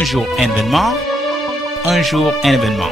Un jour un événement, un jour un événement.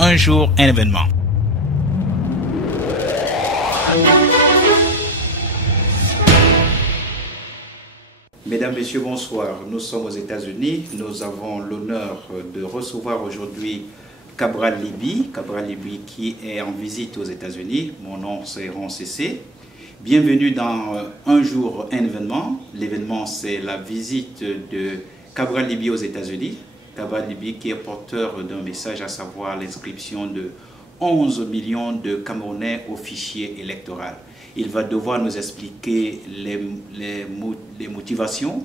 Un jour, un événement. Mesdames, Messieurs, bonsoir. Nous sommes aux États-Unis. Nous avons l'honneur de recevoir aujourd'hui Cabral Liby. Cabral Liby qui est en visite aux États-Unis. Mon nom, c'est Ron Cessé. Bienvenue dans Un jour, un événement. L'événement, c'est la visite de Cabral Liby aux États-Unis. Cabral Liby qui est porteur d'un message, à savoir l'inscription de 11 millions de Camerounais au fichier électoral. Il va devoir nous expliquer les motivations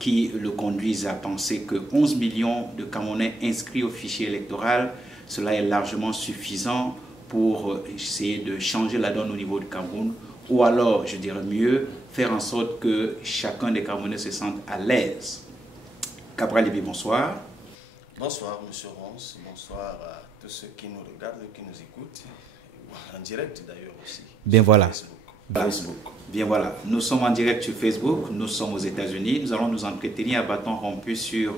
qui le conduisent à penser que 11 millions de Camerounais inscrits au fichier électoral, cela est largement suffisant pour essayer de changer la donne au niveau du Cameroun, ou alors, je dirais mieux, faire en sorte que chacun des Camerounais se sente à l'aise. Cabral Liby, bonsoir. Bonsoir, Monsieur Ronce. Bonsoir à tous ceux qui nous regardent, qui nous écoutent, en direct d'ailleurs aussi. Bien voilà. Facebook. Bien voilà. Nous sommes en direct sur Facebook, nous sommes aux États-Unis. Nous allons nous entretenir à bâton rompu sur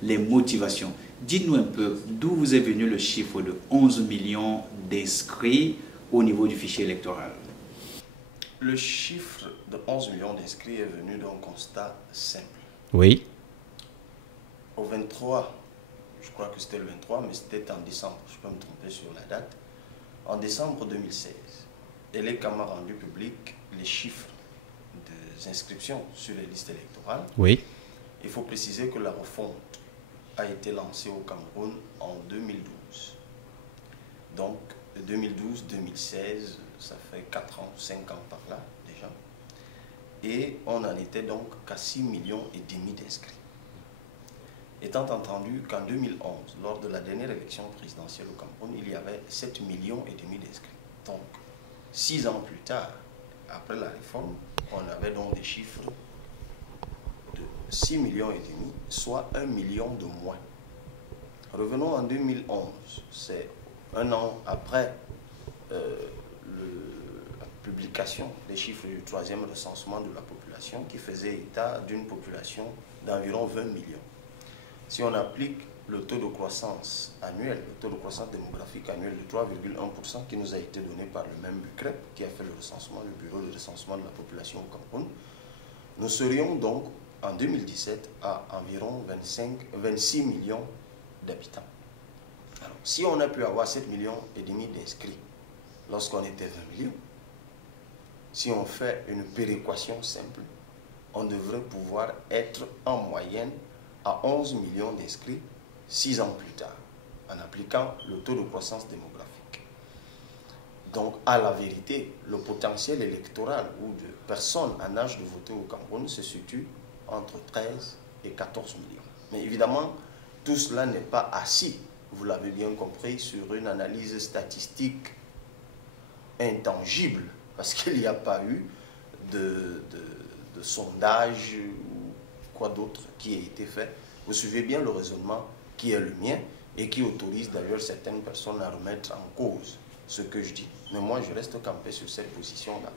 les motivations. Dites-nous un peu d'où vous est venu le chiffre de 11 millions d'inscrits au niveau du fichier électoral. Le chiffre de 11 millions d'inscrits est venu d'un constat simple. Oui. Au 23, je crois que c'était le 23, mais c'était en décembre, je peux me tromper sur la date. En décembre 2016, ELECAM a rendu public les chiffres des inscriptions sur les listes électorales. Oui. Il faut préciser que la refonte a été lancée au Cameroun en 2012. Donc, 2012-2016, ça fait 4 ans, 5 ans par là déjà. Et on en était donc qu'à 6,5 millions d'inscrits. Étant entendu qu'en 2011, lors de la dernière élection présidentielle au Cameroun, il y avait 7,5 millions d'inscrits. Donc, 6 ans plus tard, après la réforme, on avait donc des chiffres de 6,5 millions, soit 1 million de moins. Revenons en 2011, c'est un an après la publication des chiffres du 3e recensement de la population qui faisait état d'une population d'environ 20 millions. Si on applique le taux de croissance annuel, le taux de croissance démographique annuel de 3,1% qui nous a été donné par le même BUCREP qui a fait le recensement, le bureau de recensement de la population au Cameroun, nous serions donc en 2017 à environ 26 millions d'habitants. Alors, si on a pu avoir 7,5 millions d'inscrits lorsqu'on était 20 millions, si on fait une péréquation simple, on devrait pouvoir être en moyenne à 11 millions d'inscrits 6 ans plus tard, en appliquant le taux de croissance démographique. Donc, à la vérité, le potentiel électoral ou de personnes en âge de voter au Cameroun se situe entre 13 et 14 millions. Mais évidemment, tout cela n'est pas assis, vous l'avez bien compris, sur une analyse statistique intangible, parce qu'il n'y a pas eu de sondage ou quoi d'autre qui a été fait. Vous suivez bien le raisonnement qui est le mien et qui autorise d'ailleurs certaines personnes à remettre en cause ce que je dis. Mais moi, je reste campé sur cette position-là.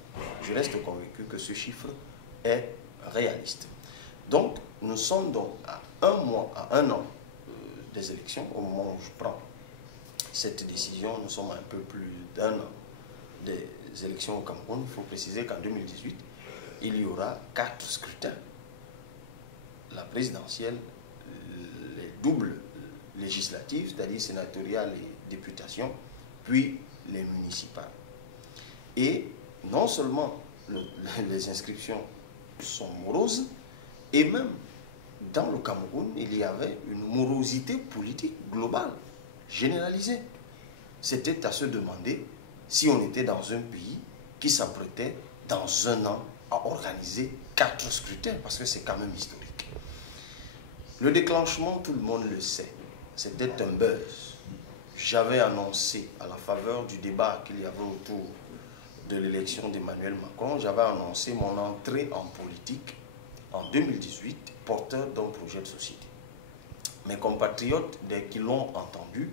Je reste convaincu que ce chiffre est réaliste. Donc, nous sommes donc à un an des élections, au moment où je prends cette décision. Nous sommes à un peu plus d'un an des élections au Cameroun. Il faut préciser qu'en 2018, il y aura 4 scrutins. La présidentielle, les doubles législatives, c'est-à-dire sénatoriales et députation, puis les municipales. Et non seulement les inscriptions sont moroses, et même dans le Cameroun, il y avait une morosité politique globale, généralisée. C'était à se demander si on était dans un pays qui s'apprêtait dans un an à organiser 4 scrutins, parce que c'est quand même historique. Le déclenchement, tout le monde le sait, c'était un buzz. J'avais annoncé, à la faveur du débat qu'il y avait autour de l'élection d'Emmanuel Macron, j'avais annoncé mon entrée en politique en 2018, porteur d'un projet de société. Mes compatriotes, dès qu'ils l'ont entendu,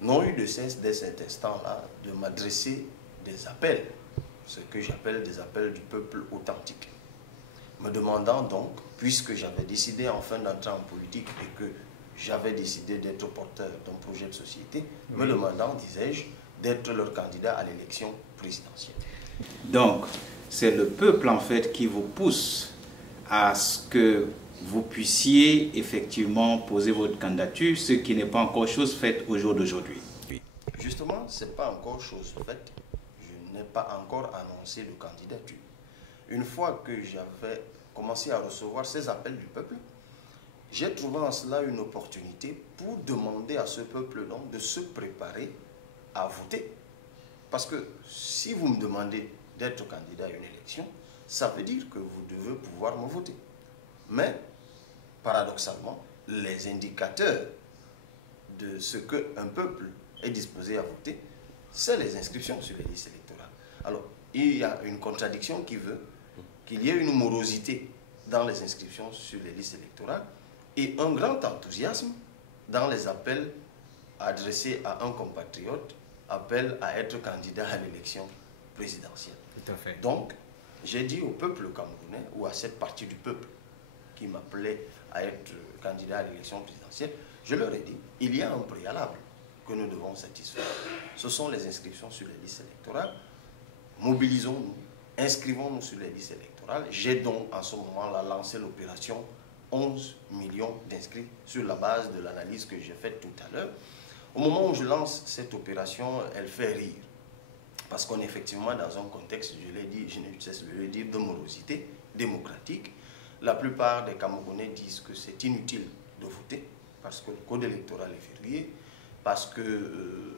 n'ont eu de cesse, dès cet instant-là, de m'adresser des appels, ce que j'appelle des appels du peuple authentique. Me demandant donc, puisque j'avais décidé enfin d'entrer en politique et que j'avais décidé d'être porteur d'un projet de société, me demandant, disais-je, d'être leur candidat à l'élection présidentielle. Donc, c'est le peuple en fait qui vous pousse à ce que vous puissiez effectivement poser votre candidature, ce qui n'est pas encore chose faite au jour d'aujourd'hui. Justement, ce n'est pas encore chose faite. Je n'ai pas encore annoncé de candidature. Une fois que j'avais commencé à recevoir ces appels du peuple, j'ai trouvé en cela une opportunité pour demander à ce peuple donc de se préparer à voter. Parce que si vous me demandez d'être candidat à une élection, ça veut dire que vous devez pouvoir me voter. Mais, paradoxalement, les indicateurs de ce qu'un peuple est disposé à voter, c'est les inscriptions sur les listes électorales. Alors, il y a une contradiction qui veut qu'il y ait une morosité dans les inscriptions sur les listes électorales et un grand enthousiasme dans les appels adressés à un compatriote, appel à être candidat à l'élection présidentielle. Tout à fait. Donc, j'ai dit au peuple camerounais, ou à cette partie du peuple qui m'appelait à être candidat à l'élection présidentielle, je leur ai dit, il y a un préalable que nous devons satisfaire. Ce sont les inscriptions sur les listes électorales. Mobilisons-nous, inscrivons-nous sur les listes électorales. J'ai donc en ce moment-là lancé l'opération 11 millions d'inscrits sur la base de l'analyse que j'ai faite tout à l'heure. Au moment où je lance cette opération, elle fait rire. Parce qu'on est effectivement dans un contexte, je l'ai dit, je n'ai eu cesse de le dire, de morosité démocratique. La plupart des Camerounais disent que c'est inutile de voter parce que le code électoral est verrouillé, parce que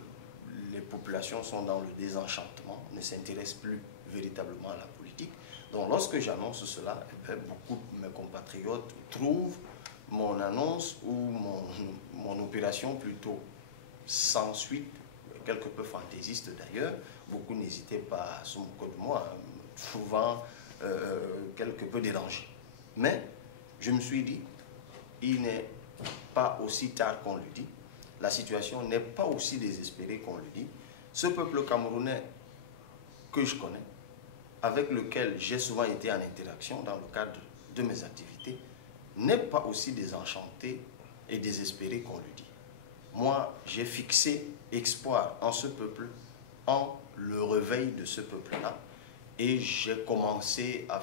les populations sont dans le désenchantement, ne s'intéressent plus véritablement à la politique. Donc lorsque j'annonce cela, beaucoup de mes compatriotes trouvent mon annonce ou mon opération plutôt sans suite, quelque peu fantaisiste d'ailleurs. Beaucoup n'hésitaient pas à se moquer de moi, souvent quelque peu dérangé. Mais je me suis dit, il n'est pas aussi tard qu'on le dit, la situation n'est pas aussi désespérée qu'on le dit. Ce peuple camerounais que je connais, avec lequel j'ai souvent été en interaction dans le cadre de mes activités, n'est pas aussi désenchanté et désespéré qu'on le dit. Moi, j'ai fixé espoir en ce peuple, en le réveil de ce peuple-là, et j'ai commencé à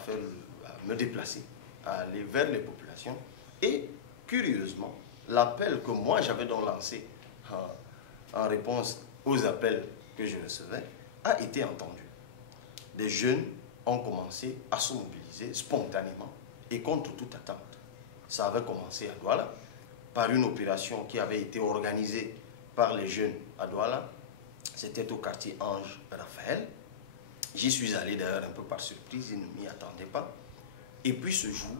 me déplacer, à aller vers les populations, et curieusement, l'appel que moi j'avais donc lancé en réponse aux appels que je recevais a été entendu. Des jeunes ont commencé à se mobiliser spontanément et contre toute attente. Ça avait commencé à Douala, par une opération qui avait été organisée par les jeunes à Douala. C'était au quartier Ange Raphaël. J'y suis allé d'ailleurs un peu par surprise, ils ne m'y attendaient pas. Et puis ce jour,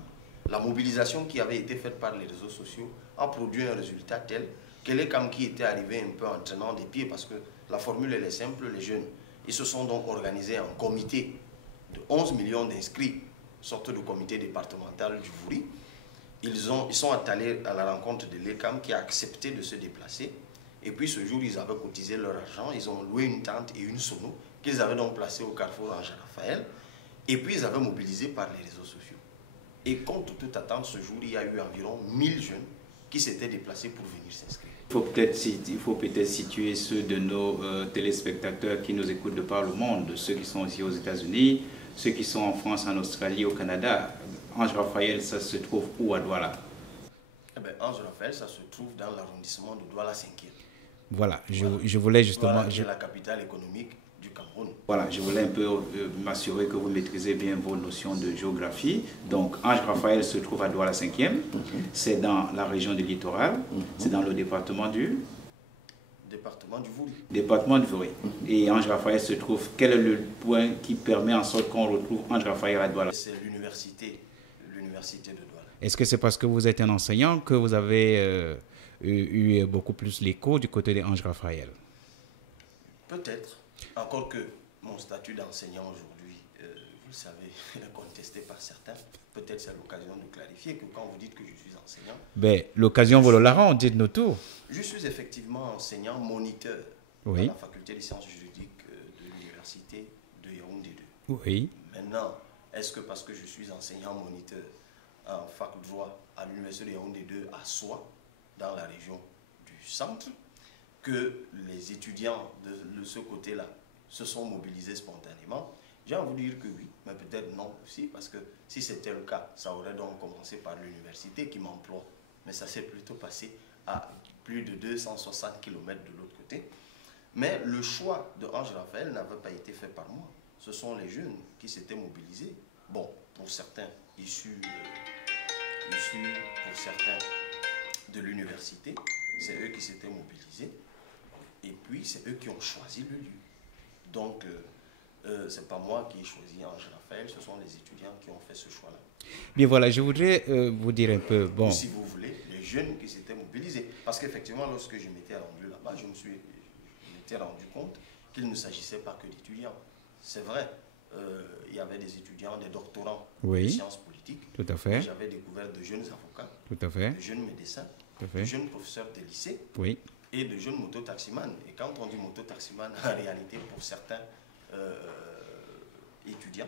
la mobilisation qui avait été faite par les réseaux sociaux a produit un résultat tel que les CAM qui étaient arrivés un peu en traînant des pieds, parce que la formule elle est simple, les jeunes, ils se sont donc organisés en comité de 11 millions d'inscrits, sorte de comité départemental du Vouri. Ils sont allés à la rencontre de l'ECAM qui a accepté de se déplacer. Et puis ce jour, ils avaient cotisé leur argent, ils ont loué une tente et une sono qu'ils avaient donc placé au carrefour Ange Raphaël. Et puis ils avaient mobilisé par les réseaux sociaux. Et contre toute attente, ce jour, il y a eu environ 1000 jeunes qui s'étaient déplacés pour venir s'inscrire. Il faut peut-être situer ceux de nos téléspectateurs qui nous écoutent de par le monde, ceux qui sont aussi aux États-Unis, ceux qui sont en France, en Australie, au Canada. Ange Raphaël, ça se trouve où à Douala? Eh bien, Ange Raphaël, ça se trouve dans l'arrondissement de Douala 5e. Voilà, je voulais justement... Douala, qui est la capitale économique du Cameroun. Voilà, je voulais un peu m'assurer que vous maîtrisez bien vos notions de géographie. Donc, Ange Raphaël se trouve à Douala 5e. C'est dans la région du littoral. C'est dans le département du... Département du Vouri. Département du Vouri. Et Ange Raphaël se trouve... Quel est le point qui permet en sorte qu'on retrouve Ange Raphaël à Douala? C'est l'université de Douala. Est-ce que c'est parce que vous êtes un enseignant que vous avez eu beaucoup plus l'écho du côté d'Ange Raphaël? Peut-être. Encore que mon statut d'enseignant aujourd'hui, vous le savez, est contesté par certains. Peut-être c'est l'occasion de clarifier que quand vous dites que je suis enseignant... Ben, l'occasion vaut le larron, dites-nous tout. Je suis effectivement enseignant moniteur Oui. à la faculté des sciences juridiques de l'université de Yaoundé 2. Oui. Maintenant, est-ce que parce que je suis enseignant moniteur en fac droit à l'université de Yaoundé 2 à Soie, dans la région du centre, que les étudiants de ce côté-là se sont mobilisés spontanément? J'ai envie de dire que oui, mais peut-être non aussi, parce que si c'était le cas, ça aurait donc commencé par l'université qui m'emploie. Mais ça s'est plutôt passé à plus de 260 km de l'autre côté. Mais le choix de Ange Raphaël n'avait pas été fait par moi. Ce sont les jeunes qui s'étaient mobilisés. Bon, pour certains, issus pour certains de l'université, c'est eux qui s'étaient mobilisés. Et puis, c'est eux qui ont choisi le lieu. Donc, ce n'est pas moi qui ai choisi Ange Raphaël, ce sont les étudiants qui ont fait ce choix-là. Bien voilà, je voudrais vous dire un peu... Bon. Ou si vous voulez, les jeunes qui s'étaient mobilisés. Parce qu'effectivement, lorsque je m'étais rendu là-bas, je m'étais rendu compte qu'il ne s'agissait pas que d'étudiants. C'est vrai, il y avait des étudiants, des doctorants Oui. de sciences politiques. Tout à fait. J'avais découvert de jeunes avocats, Tout à fait. de jeunes médecins, Tout à fait. de jeunes professeurs de lycée. Oui. Et de jeunes mototaximans. Et quand on dit mototaximans, en réalité, pour certains étudiants,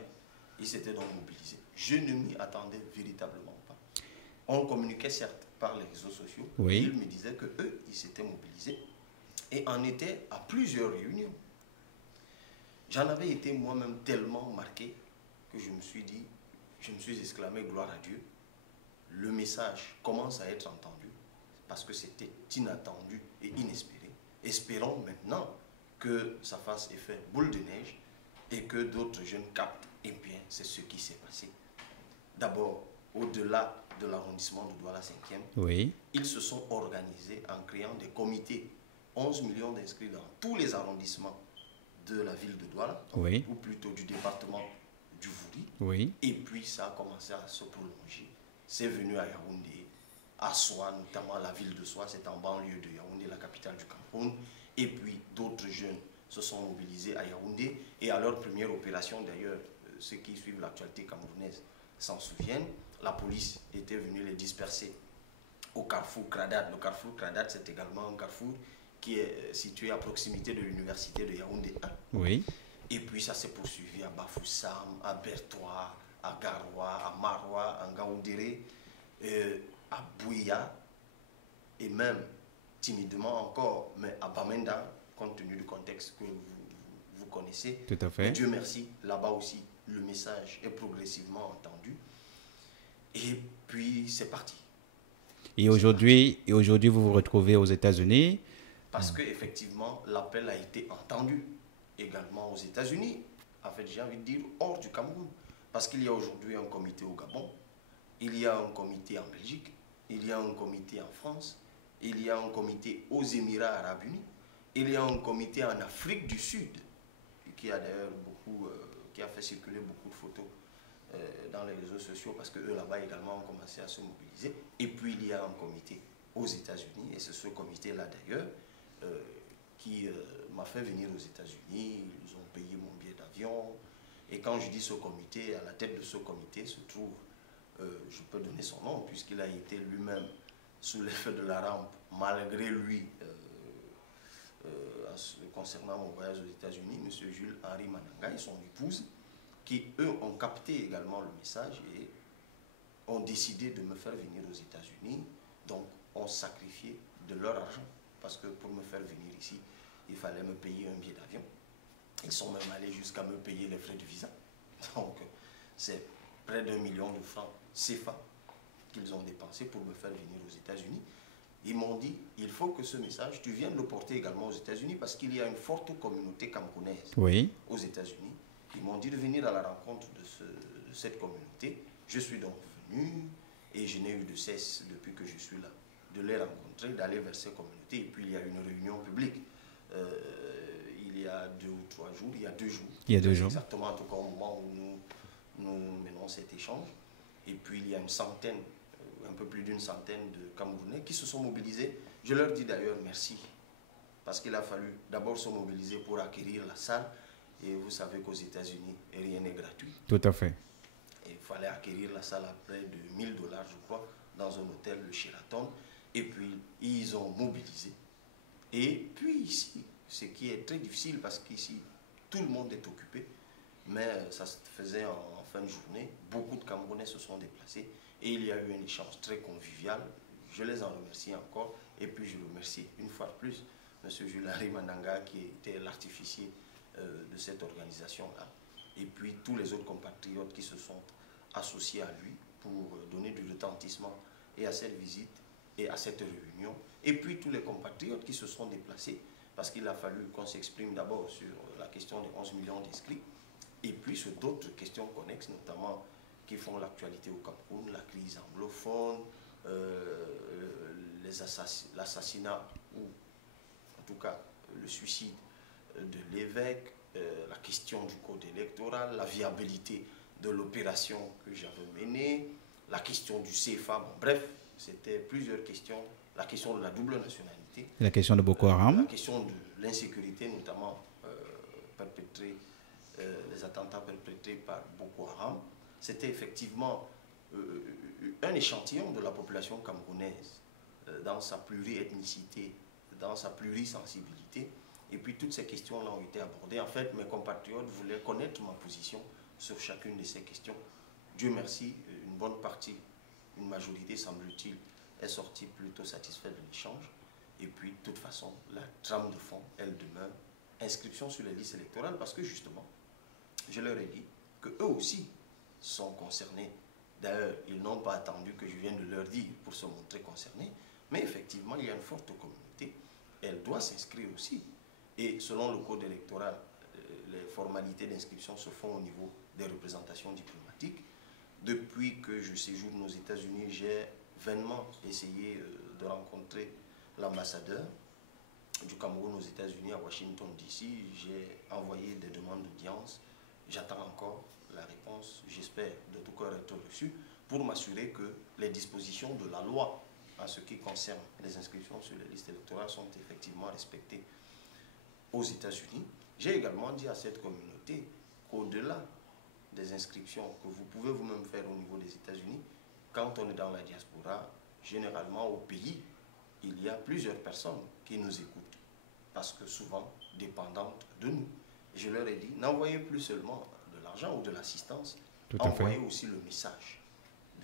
ils s'étaient donc mobilisés. Je ne m'y attendais véritablement pas. On communiquait certes par les réseaux sociaux, Oui. et ils me disaient qu'eux, ils s'étaient mobilisés et en étaient à plusieurs réunions. J'en avais été moi-même tellement marqué que je me suis dit, je me suis exclamé gloire à Dieu. Le message commence à être entendu parce que c'était inattendu et inespéré. Espérons maintenant que ça fasse effet boule de neige et que d'autres jeunes captent. Et bien, c'est ce qui s'est passé. D'abord, au-delà de l'arrondissement de Douala 5e, Oui. ils se sont organisés en créant des comités. 11 millions d'inscrits dans tous les arrondissements de la ville de Douala, Oui. ou plutôt du département du Vouri. Oui. Et puis, ça a commencé à se prolonger. C'est venu à Yaoundé, à Soie, notamment la ville de Soie, c'est en banlieue de Yaoundé, la capitale du Cameroun. Et puis, d'autres jeunes se sont mobilisés à Yaoundé. Et à leur première opération, d'ailleurs, ceux qui suivent l'actualité camerounaise s'en souviennent, la police était venue les disperser au carrefour Kradat. Le carrefour Kradat, c'est également un carrefour qui est situé à proximité de l'université de Yaoundé 1. Oui. Et puis ça s'est poursuivi à Bafoussam, à Bertois, à Garoua, à Maroua, à Ngaoundéré, à Bouya, et même timidement encore, mais à Bamenda, compte tenu du contexte que vous connaissez. Tout à fait. Mais Dieu merci, là-bas aussi, le message est progressivement entendu. Et puis c'est parti. Et aujourd'hui, vous vous retrouvez aux États-Unis. Parce qu'effectivement, l'appel a été entendu également aux États-Unis. En fait, j'ai envie de dire hors du Cameroun. Parce qu'il y a aujourd'hui un comité au Gabon, il y a un comité en Belgique, il y a un comité en France, il y a un comité aux Émirats Arabes Unis, Il y a un comité en Afrique du Sud qui a d'ailleurs qui a fait circuler beaucoup de photos dans les réseaux sociaux parce qu'eux là-bas également ont commencé à se mobiliser. Et puis il y a un comité aux États-Unis, et c'est ce comité-là d'ailleurs qui m'a fait venir aux États-Unis. Ils ont payé mon billet d'avion. Et quand je dis ce comité, à la tête de ce comité se trouve, je peux donner son nom puisqu'il a été lui-même sous l'effet de la rampe, malgré lui, concernant mon voyage aux États-Unis, M. Jules Henri Mananga et son épouse, qui eux ont capté également le message et ont décidé de me faire venir aux États-Unis, donc ont sacrifié de leur argent, parce que pour me faire venir ici, il fallait me payer un billet d'avion. Ils sont même allés jusqu'à me payer les frais de visa. Donc c'est près d'1 million de francs CFA qu'ils ont dépensé pour me faire venir aux États-Unis. Ils m'ont dit, il faut que ce message, tu viennes le porter également aux États-Unis parce qu'il y a une forte communauté camerounaise aux États-Unis. Ils m'ont dit de venir à la rencontre de cette communauté. Je suis donc venu et je n'ai eu de cesse depuis que je suis là de les rencontrer, d'aller vers ces communautés. Et puis il y a une réunion publique. Il y a 2 ou 3 jours, il y a 2 jours. Il y a 2 jours. Exactement, en tout cas au moment où nous menons cet échange. Et puis il y a une centaine, un peu plus d'une centaine de Camerounais qui se sont mobilisés. Je leur dis d'ailleurs merci, parce qu'il a fallu d'abord se mobiliser pour acquérir la salle. Et vous savez qu'aux États-Unis, rien n'est gratuit. Tout à fait. Et il fallait acquérir la salle à près de 1 000 $, je crois, dans un hôtel, le Sheraton. Et puis, ils ont mobilisé. Et puis ici, ce qui est très difficile, parce qu'ici, tout le monde est occupé, mais ça se faisait en fin de journée. Beaucoup de Camerounais se sont déplacés et il y a eu un échange très convivial. Je les en remercie encore. Et puis, je remercie une fois de plus M. Jules Henri Mananga, qui était l'artificier de cette organisation-là, et puis tous les autres compatriotes qui se sont associés à lui pour donner du retentissement et à cette visite et à cette réunion, et puis tous les compatriotes qui se sont déplacés, parce qu'il a fallu qu'on s'exprime d'abord sur la question des 11 millions d'inscrits, et puis sur d'autres questions connexes, notamment qui font l'actualité au Cameroun, la crise anglophone, l'assassinat, ou en tout cas le suicide de l'évêque, la question du code électoral, la viabilité de l'opération que j'avais menée, la question du CFA, bon, bref, c'était plusieurs questions, la question de la double nationalité, la question de Boko Haram, la question de l'insécurité, notamment les attentats perpétrés par Boko Haram. C'était effectivement un échantillon de la population camerounaise dans sa pluriethnicité, dans sa plurisensibilité. Et puis toutes ces questions-là ont été abordées. En fait, mes compatriotes voulaient connaître ma position sur chacune de ces questions. Dieu merci, une bonne partie, une majorité, semble-t-il, est sortie plutôt satisfaite de l'échange. Et puis, de toute façon, la trame de fond, elle demeure inscription sur les listes électorales, parce que justement, je leur ai dit qu'eux aussi sont concernés. D'ailleurs, ils n'ont pas attendu que je vienne de leur dire pour se montrer concernés. Mais effectivement, il y a une forte communauté. Elle doit s'inscrire aussi. Et selon le code électoral, les formalités d'inscription se font au niveau des représentations diplomatiques. Depuis que je séjourne aux États-Unis, j'ai vainement essayé de rencontrer l'ambassadeur du Cameroun aux États-Unis à Washington DC. J'ai envoyé des demandes d'audience. J'attends encore la réponse. J'espère de tout cœur être reçu pour m'assurer que les dispositions de la loi en ce qui concerne les inscriptions sur les listes électorales sont effectivement respectées aux États-Unis. J'ai également dit à cette communauté qu'au-delà des inscriptions que vous pouvez vous-même faire au niveau des États-Unis, quand on est dans la diaspora, généralement au pays, il y a plusieurs personnes qui nous écoutent, parce que souvent dépendantes de nous. Et je leur ai dit, n'envoyez plus seulement de l'argent ou de l'assistance, envoyez aussi le message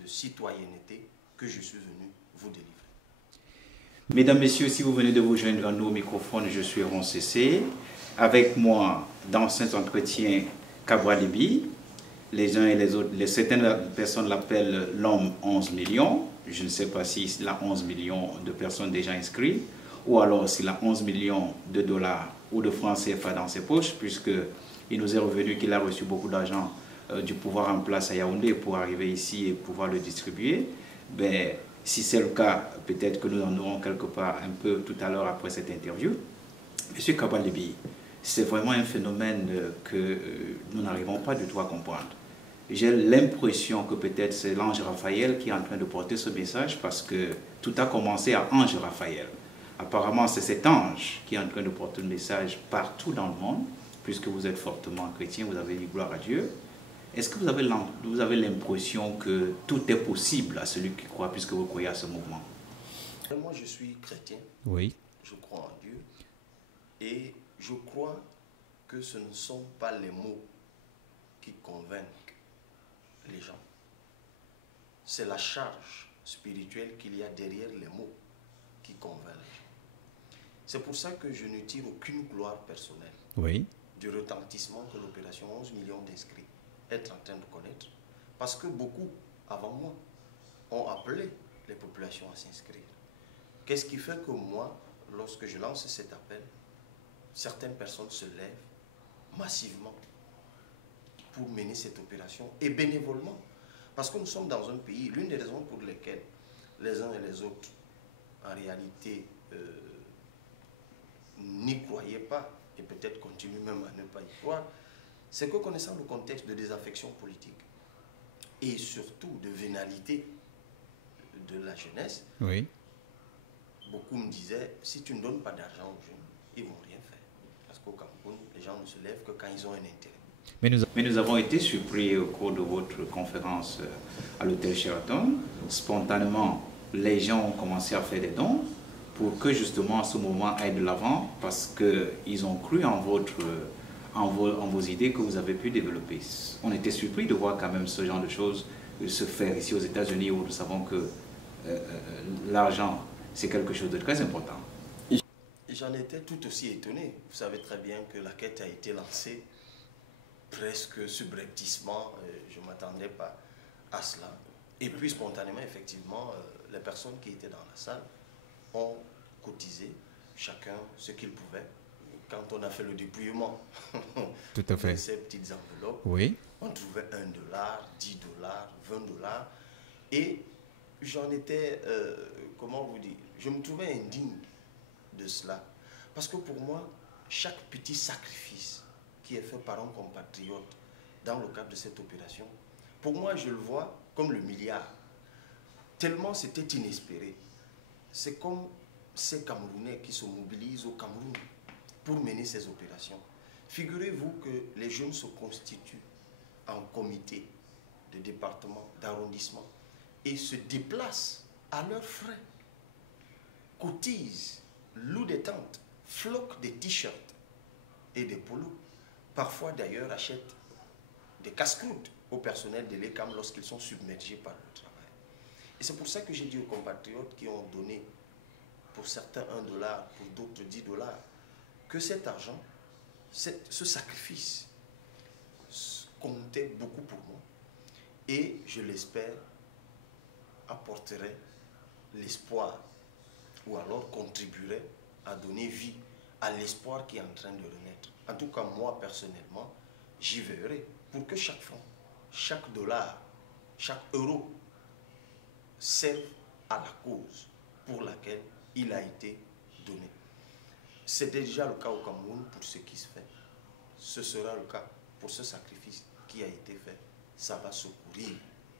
de citoyenneté que je suis venu vous délivrer. Mesdames, Messieurs, si vous venez de vous joindre à nos microphones, je suis Ron Cessé. Avec moi, dans cet entretien, Cabral Libi. Les uns et les autres, certaines personnes l'appellent l'homme 11 millions. Je ne sais pas s'il a 11 millions de personnes déjà inscrites, ou alors s'il a 11 millions de dollars ou de francs CFA dans ses poches, puisqu'il nous est revenu qu'il a reçu beaucoup d'argent du pouvoir en place à Yaoundé pour arriver ici et pouvoir le distribuer. Ben, si c'est le cas, peut-être que nous en aurons quelque part un peu tout à l'heure après cette interview. Monsieur Kabalibi, c'est vraiment un phénomène que nous n'arrivons pas du tout à comprendre. J'ai l'impression que peut-être c'est l'ange Raphaël qui est en train de porter ce message parce que tout a commencé à Ange Raphaël. Apparemment, c'est cet ange qui est en train de porter le message partout dans le monde, puisque vous êtes fortement chrétien, vous avez dit gloire à Dieu. Est-ce que vous avez l'impression que tout est possible à celui qui croit, puisque vous croyez à ce mouvement? Moi, je suis chrétien. Oui. Je crois en Dieu. Et je crois que ce ne sont pas les mots qui convainquent les gens. C'est la charge spirituelle qu'il y a derrière les mots qui convainc les gens. C'est pour ça que je ne tire aucune gloire personnelle Oui. du retentissement que l'opération 11 millions d'inscrits est en train de connaître. Parce que beaucoup, avant moi, ont appelé les populations à s'inscrire. Qu'est-ce qui fait que moi, lorsque je lance cet appel, certaines personnes se lèvent massivement pour mener cette opération et bénévolement? Parce que nous sommes dans un pays, l'une des raisons pour lesquelles les uns et les autres, en réalité, n'y croyaient pas et peut-être continuent même à ne pas y croire, c'est que connaissant le contexte de désaffection politique et surtout de vénalité de la jeunesse, Oui. beaucoup me disaient, si tu ne donnes pas d'argent aux jeunes, ils ne vont rien faire. Parce qu'au Cameroun, les gens ne se lèvent que quand ils ont un intérêt. Mais nous avons été surpris au cours de votre conférence à l'hôtel Sheraton. Spontanément, les gens ont commencé à faire des dons pour que justement ce mouvement aille de l'avant parce qu'ils ont cru en vos idées que vous avez pu développer. On était surpris de voir quand même ce genre de choses se faire ici aux États-Unis où nous savons que l'argent, c'est quelque chose de très important. J'en étais tout aussi étonné. Vous savez très bien que la quête a été lancée presque subrepticement. Je ne m'attendais pas à cela. Et puis spontanément, effectivement, les personnes qui étaient dans la salle ont cotisé chacun ce qu'ils pouvaient. Quand on a fait le dépouillement Tout à fait. de ces petites enveloppes, Oui. on trouvait $1, $10, $20. Et j'en étais, comment vous dire, je me trouvais indigne de cela. Parce que pour moi, chaque petit sacrifice qui est fait par un compatriote dans le cadre de cette opération, pour moi, je le vois comme le milliard. Tellement c'était inespéré. C'est comme ces Camerounais qui se mobilisent au Cameroun pour mener ces opérations. Figurez-vous que les jeunes se constituent en comité de département, d'arrondissement et se déplacent à leurs frais, cotisent, louent des tentes, floquent des t-shirts et des polos. Parfois d'ailleurs achètent des casse-croûtes au personnel de l'ECAM lorsqu'ils sont submergés par le travail. Et c'est pour ça que j'ai dit aux compatriotes qui ont donné pour certains $1, pour d'autres $10, que cet argent, ce sacrifice comptait beaucoup pour moi. Et je l'espère apporterait l'espoir ou alors contribuerait à donner vie à l'espoir qui est en train de renaître. En tout cas, moi personnellement, j'y veillerai pour que chaque franc, chaque dollar, chaque euro serve à la cause pour laquelle il a été donné. C'est déjà le cas au Cameroun pour ce qui se fait. Ce sera le cas pour ce sacrifice qui a été fait. Ça va secourir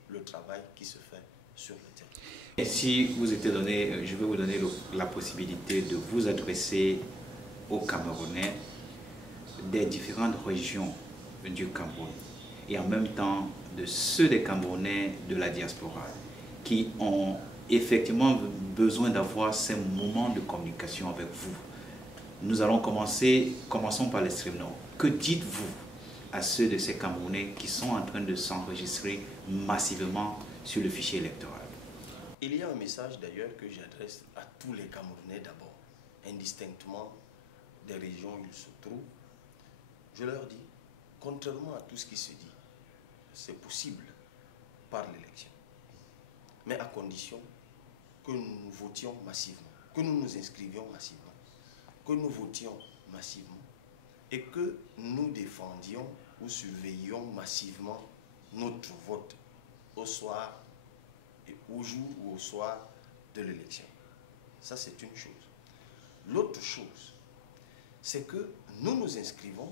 le travail qui se fait sur le terrain. Et si vous étiez donné, je vais vous donner la possibilité de vous adresser aux Camerounais des différentes régions du Cameroun et en même temps de ceux des Camerounais de la diaspora qui ont effectivement besoin d'avoir ces moments de communication avec vous. Nous allons commençons par l'extrême nord. Que dites-vous à ceux de ces Camerounais qui sont en train de s'enregistrer massivement sur le fichier électoral? Il y a un message d'ailleurs que j'adresse à tous les Camerounais d'abord, indistinctement des régions où ils se trouvent. Je leur dis, contrairement à tout ce qui se dit, c'est possible par l'élection. Mais à condition que nous votions massivement, que nous nous inscrivions massivement, que nous votions massivement et que nous défendions ou surveillions massivement notre vote au soir, au jour ou au soir de l'élection. Ça, c'est une chose. L'autre chose, c'est que nous nous inscrivons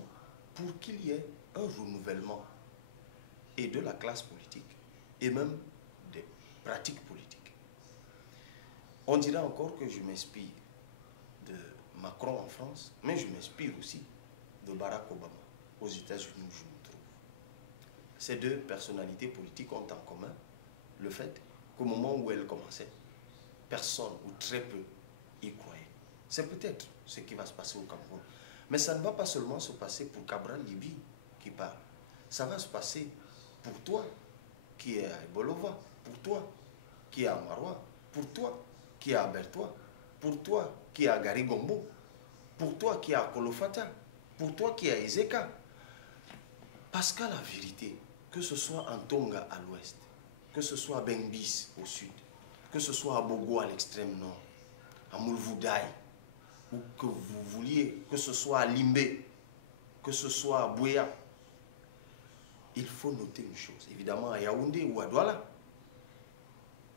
pour qu'il y ait un renouvellement et de la classe politique et même des pratiques politiques. On dirait encore que je m'inspire de Macron en France, mais je m'inspire aussi de Barack Obama aux États-Unis où je me trouve. Ces deux personnalités politiques ont en commun le fait qu'au moment où elles commençaient, personne ou très peu y croyait. C'est peut-être ce qui va se passer au Cameroun. Mais ça ne va pas seulement se passer pour Cabral Libi qui parle. Ça va se passer pour toi qui est à Ebolova, pour toi qui est à Marois, pour toi qui est à Bertois, pour toi qui est à Garigombo, pour toi qui est à Kolofata, pour toi qui est à Ezeka. Parce qu'à la vérité, que ce soit en Tonga à l'ouest, que ce soit à Bengbis au sud, que ce soit à Bogo à l'extrême nord, à Moulvoudaï, ou que vous vouliez, que ce soit à Limbé, que ce soit à Bouya, il faut noter une chose, évidemment à Yaoundé ou à Douala,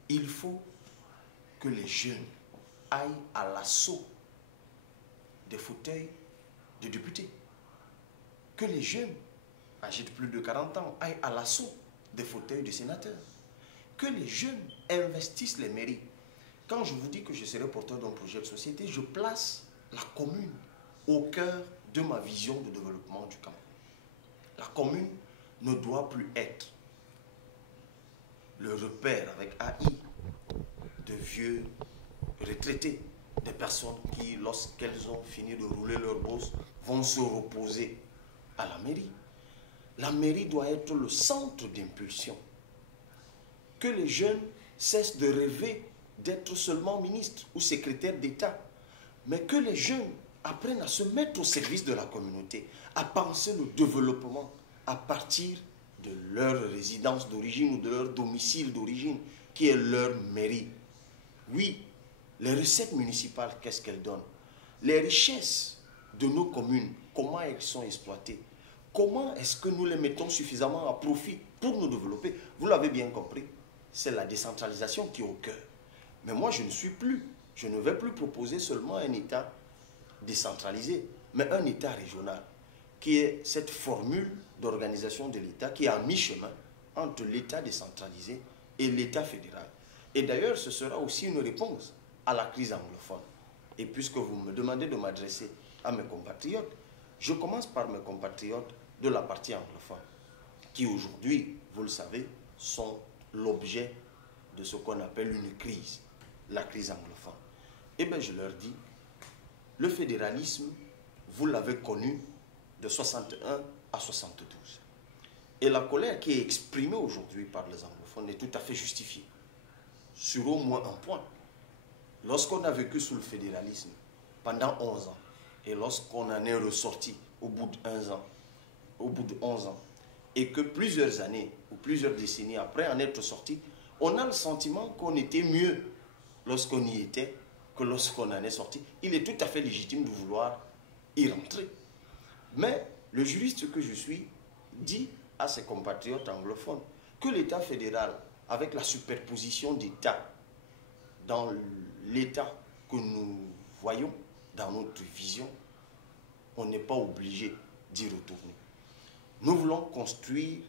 il faut que les jeunes aillent à l'assaut des fauteuils de députés. Que les jeunes, âgés de plus de 40 ans, aillent à l'assaut des fauteuils de sénateurs. Que les jeunes investissent les mairies. Quand je vous dis que je serai porteur d'un projet de société, je place la commune au cœur de ma vision de développement du Cameroun. La commune ne doit plus être le repère avec AI de vieux retraités, des personnes qui, lorsqu'elles ont fini de rouler leur bosse, vont se reposer à la mairie. La mairie doit être le centre d'impulsion. Que les jeunes cessent de rêver d'être seulement ministres ou secrétaires d'État, mais que les jeunes apprennent à se mettre au service de la communauté, à penser le développement à partir de leur résidence d'origine ou de leur domicile d'origine, qui est leur mairie. Oui, les recettes municipales, qu'est-ce qu'elles donnent? Les richesses de nos communes, comment elles sont exploitées? Comment est-ce que nous les mettons suffisamment à profit pour nous développer? Vous l'avez bien compris, c'est la décentralisation qui est au cœur. Mais moi, je ne vais plus proposer seulement un État décentralisé, mais un État régional, qui est cette formule d'organisation de l'État qui est à mi-chemin entre l'État décentralisé et l'État fédéral. Et d'ailleurs, ce sera aussi une réponse à la crise anglophone. Et puisque vous me demandez de m'adresser à mes compatriotes, je commence par mes compatriotes de la partie anglophone, qui aujourd'hui, vous le savez, sont l'objet de ce qu'on appelle une crise, la crise anglophone. Eh bien, je leur dis, le fédéralisme, vous l'avez connu de 61 à 72. Et la colère qui est exprimée aujourd'hui par les anglophones est tout à fait justifiée, sur au moins un point. Lorsqu'on a vécu sous le fédéralisme pendant 11 ans, et lorsqu'on en est ressorti au bout d'11 ans, au bout de 11 ans, et que plusieurs années ou plusieurs décennies après en être sorti, on a le sentiment qu'on était mieux lorsqu'on y était que lorsqu'on en est sorti. Il est tout à fait légitime de vouloir y rentrer. Mais le juriste que je suis dit à ses compatriotes anglophones que l'État fédéral, avec la superposition d'États dans l'État que nous voyons, dans notre vision, on n'est pas obligé d'y retourner. Nous voulons construire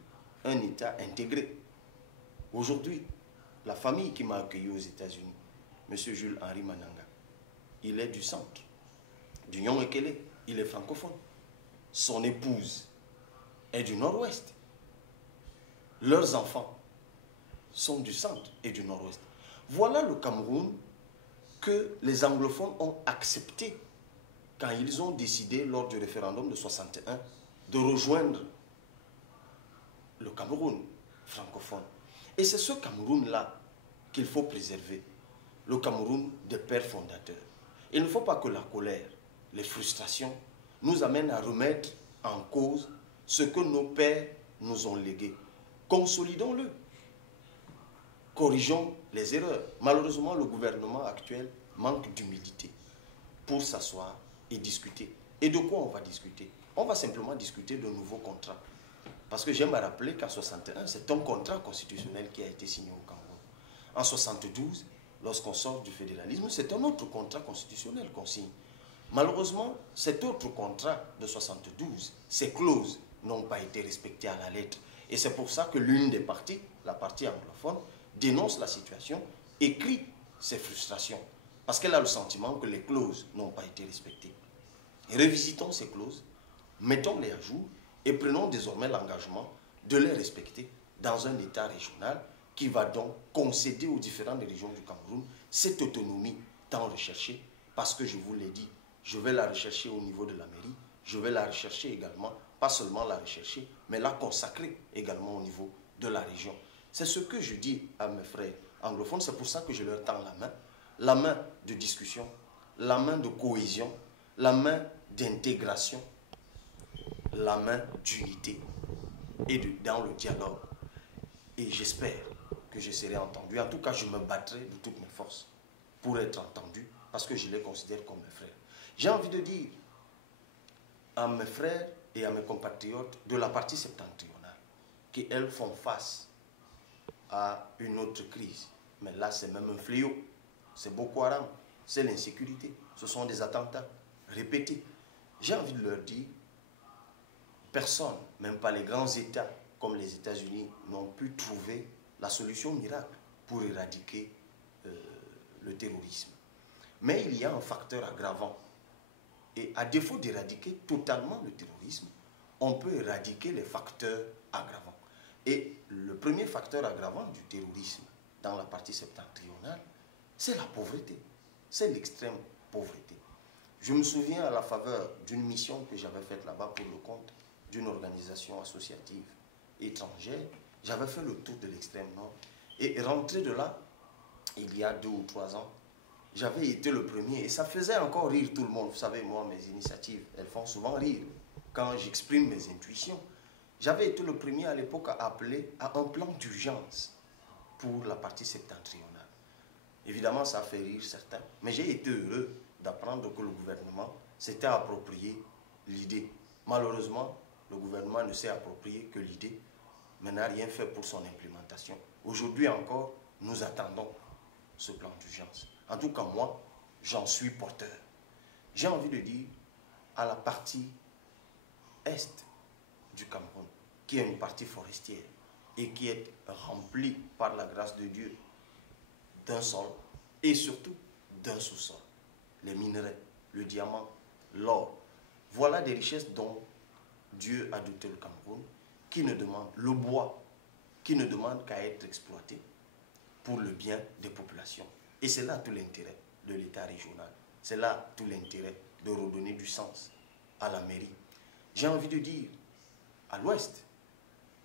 un État intégré. Aujourd'hui, la famille qui m'a accueilli aux États-Unis, M. Jules-Henri Mananga, il est du centre, du Nyon-Ekele, il est francophone. Son épouse est du nord-ouest. Leurs enfants sont du centre et du nord-ouest. Voilà le Cameroun que les anglophones ont accepté quand ils ont décidé lors du référendum de 61 de rejoindre le Cameroun francophone. Et c'est ce Cameroun-là qu'il faut préserver, le Cameroun des pères fondateurs. Il ne faut pas que la colère, les frustrations nous amènent à remettre en cause ce que nos pères nous ont légué. Consolidons-le. Corrigeons les erreurs. Malheureusement, le gouvernement actuel manque d'humilité pour s'asseoir et discuter. Et de quoi on va discuter? On va simplement discuter de nouveaux contrats. Parce que j'aime à rappeler qu'en 61, c'est un contrat constitutionnel qui a été signé au Cameroun. En 72, lorsqu'on sort du fédéralisme, c'est un autre contrat constitutionnel qu'on signe. Malheureusement, cet autre contrat de 72, ces clauses n'ont pas été respectées à la lettre. Et c'est pour ça que l'une des parties, la partie anglophone, dénonce la situation, écrit ses frustrations, parce qu'elle a le sentiment que les clauses n'ont pas été respectées. Et revisitons ces clauses, mettons-les à jour et prenons désormais l'engagement de les respecter dans un État régional qui va donc concéder aux différentes régions du Cameroun cette autonomie tant recherchée, parce que je vous l'ai dit, je vais la rechercher au niveau de la mairie, je vais la rechercher également, pas seulement la rechercher, mais la consacrer également au niveau de la région. C'est ce que je dis à mes frères anglophones, c'est pour ça que je leur tends la main de discussion, la main de cohésion, la main d'intégration, la main d'unité et dans le dialogue. Et j'espère que je serai entendu. En tout cas, je me battrai de toutes mes forces pour être entendu, parce que je les considère comme mes frères. J'ai envie de dire à mes frères et à mes compatriotes de la partie septentrionale qu'elles font face à une autre crise. Mais là, c'est même un fléau. C'est Boko Haram, c'est l'insécurité. Ce sont des attentats répétés. J'ai envie de leur dire, personne, même pas les grands États comme les États-Unis, n'ont pu trouver la solution miracle pour éradiquer le terrorisme. Mais il y a un facteur aggravant. Et à défaut d'éradiquer totalement le terrorisme, on peut éradiquer les facteurs aggravants. Et le premier facteur aggravant du terrorisme dans la partie septentrionale, c'est la pauvreté. C'est l'extrême pauvreté. Je me souviens à la faveur d'une mission que j'avais faite là-bas pour le compte d'une organisation associative étrangère. J'avais fait le tour de l'extrême nord. Et rentré de là, il y a 2 ou 3 ans, j'avais été le premier et ça faisait encore rire tout le monde. Vous savez, moi, mes initiatives, elles font souvent rire quand j'exprime mes intuitions. J'avais été le premier à l'époque à appeler à un plan d'urgence pour la partie septentrionale. Évidemment, ça a fait rire certains, mais j'ai été heureux d'apprendre que le gouvernement s'était approprié l'idée. Malheureusement, le gouvernement ne s'est approprié que l'idée, mais n'a rien fait pour son implémentation. Aujourd'hui encore, nous attendons ce plan d'urgence. En tout cas, moi, j'en suis porteur. J'ai envie de dire à la partie est du Cameroun, qui est une partie forestière et qui est remplie par la grâce de Dieu d'un sol et surtout d'un sous-sol. Les minerais, le diamant, l'or. Voilà des richesses dont Dieu a doté le Cameroun, qui ne demandent le bois, qui ne demande qu'à être exploité pour le bien des populations. Et c'est là tout l'intérêt de l'État régional. C'est là tout l'intérêt de redonner du sens à la mairie. J'ai envie de dire, à l'Ouest,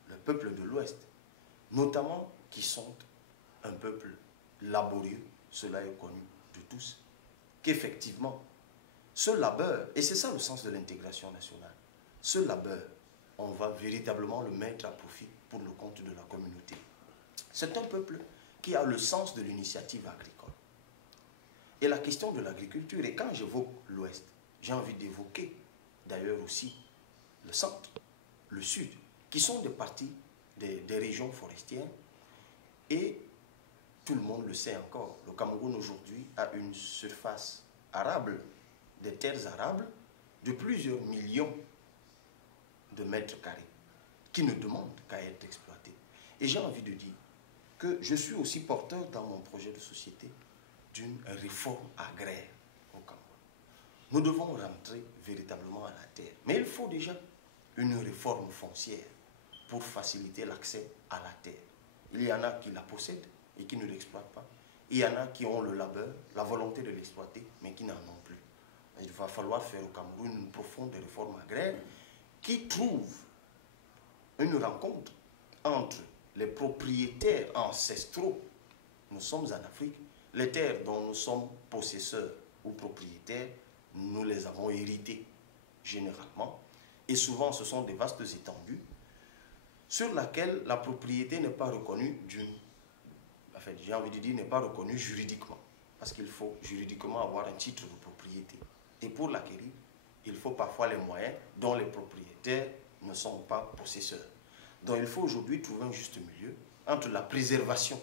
le peuple de l'Ouest, notamment qui sont un peuple laborieux, cela est connu de tous, qu'effectivement, ce labeur, et c'est ça le sens de l'intégration nationale, ce labeur, on va véritablement le mettre à profit pour le compte de la communauté. C'est un peuple qui a le sens de l'initiative agricole. Et la question de l'agriculture, et quand j'évoque l'Ouest, j'ai envie d'évoquer d'ailleurs aussi le centre, le sud, qui sont des parties des régions forestières. Et tout le monde le sait encore, le Cameroun aujourd'hui a une surface arable, des terres arables, de plusieurs millions de mètres carrés, qui ne demandent qu'à être exploitées. Et j'ai envie de dire que je suis aussi porteur dans mon projet de société d'une réforme agraire au Cameroun. Nous devons rentrer véritablement à la terre. Mais il faut déjà une réforme foncière pour faciliter l'accès à la terre. Il y en a qui la possèdent et qui ne l'exploitent pas. Il y en a qui ont le labeur, la volonté de l'exploiter, mais qui n'en ont plus. Il va falloir faire au Cameroun une profonde réforme agraire qui trouve une rencontre entre les propriétaires ancestraux. Nous sommes en Afrique. Les terres dont nous sommes possesseurs ou propriétaires, nous les avons héritées généralement. Et souvent, ce sont des vastes étendues sur lesquelles la propriété n'est pas reconnue j'ai envie de dire, n'est pas reconnue juridiquement. Parce qu'il faut juridiquement avoir un titre de propriété. Et pour l'acquérir, il faut parfois les moyens dont les propriétaires ne sont pas possesseurs. Donc il faut aujourd'hui trouver un juste milieu entre la préservation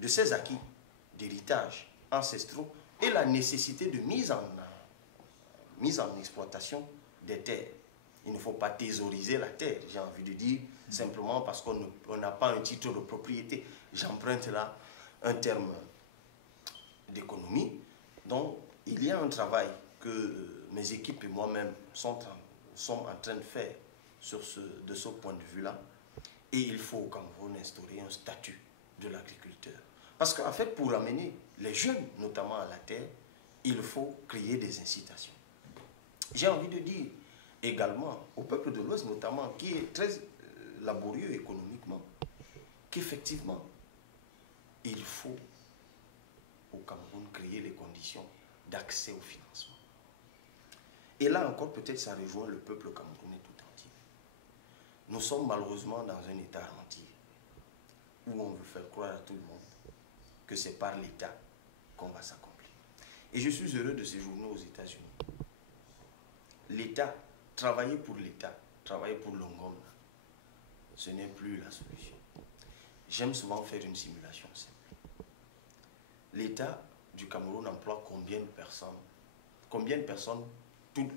de ces acquis d'héritage ancestraux et la nécessité de mise mise en exploitation des terres. Il ne faut pas thésauriser la terre, j'ai envie de dire, simplement parce qu'on n'a pas un titre de propriété. J'emprunte là un terme d'économie. Donc, il y a un travail que mes équipes et moi-même sommes en train de faire de ce point de vue-là. Et il faut au Cameroun instaurer un statut de l'agriculteur. Parce qu'en fait, pour amener les jeunes, notamment à la terre, il faut créer des incitations. J'ai envie de dire également au peuple de l'Ouest, notamment, qui est très laborieux économiquement, qu'effectivement, il faut au Cameroun créer les conditions d'accès au financement. Et là encore, peut-être ça rejoint le peuple camerounais tout entier. Nous sommes malheureusement dans un état rentier, où on veut faire croire à tout le monde que c'est par l'État qu'on va s'accomplir. Et je suis heureux de séjourner aux États-Unis. L'État, travailler pour l'État, travailler pour l'Ongom, ce n'est plus la solution. J'aime souvent faire une simulation simple. L'État du Cameroun emploie combien de personnes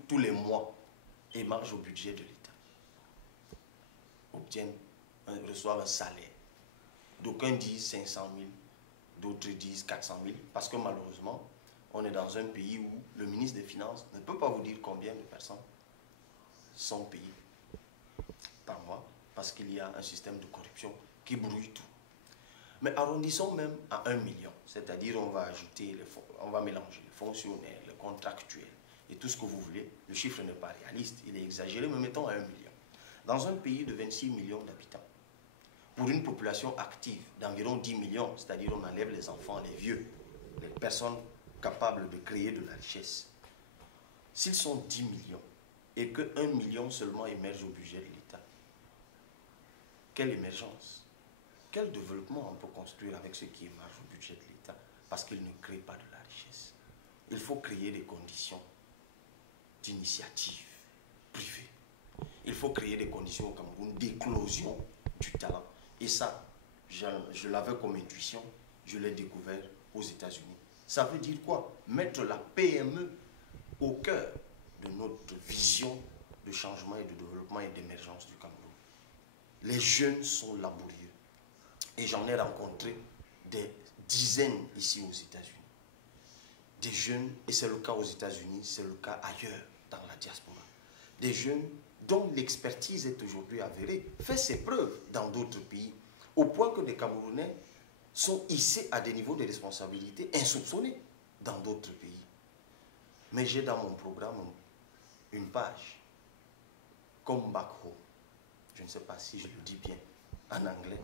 tous les mois émargent au budget de l'État, reçoivent un salaire. D'aucuns disent 500 000, d'autres disent 400 000, parce que malheureusement, on est dans un pays où le ministre des Finances ne peut pas vous dire combien de personnes sont payées par mois, parce qu'il y a un système de corruption qui brouille tout. Mais arrondissons même à 1 million, c'est-à-dire on va mélanger les fonctionnaires, les contractuels et tout ce que vous voulez. Le chiffre n'est pas réaliste, il est exagéré, mais mettons à 1 million. Dans un pays de 26 millions d'habitants, pour une population active d'environ 10 millions, c'est-à-dire on enlève les enfants, les vieux, les personnes capables de créer de la richesse, s'ils sont 10 millions et que 1 million seulement émerge au budget de l'État, quelle émergence? Quel développement on peut construire avec ce qui émerge au budget de l'État? Parce qu'il ne crée pas de la richesse. Il faut créer des conditions d'initiative privée. Il faut créer des conditions au Cameroun d'éclosion du talent. Et ça, je l'avais comme intuition, je l'ai découvert aux États-Unis. Ça veut dire quoi? Mettre la PME au cœur de notre vision de changement et de développement et d'émergence du Cameroun. Les jeunes sont laborieux. Et j'en ai rencontré des dizaines ici aux États-Unis. Des jeunes, et c'est le cas aux États-Unis, c'est le cas ailleurs dans la diaspora. Des jeunes dont l'expertise est aujourd'hui avérée, fait ses preuves dans d'autres pays, au point que des Camerounais sont hissés à des niveaux de responsabilité insoupçonnés dans d'autres pays. Mais j'ai dans mon programme une page, comme back home. Je ne sais pas si je le dis bien en anglais.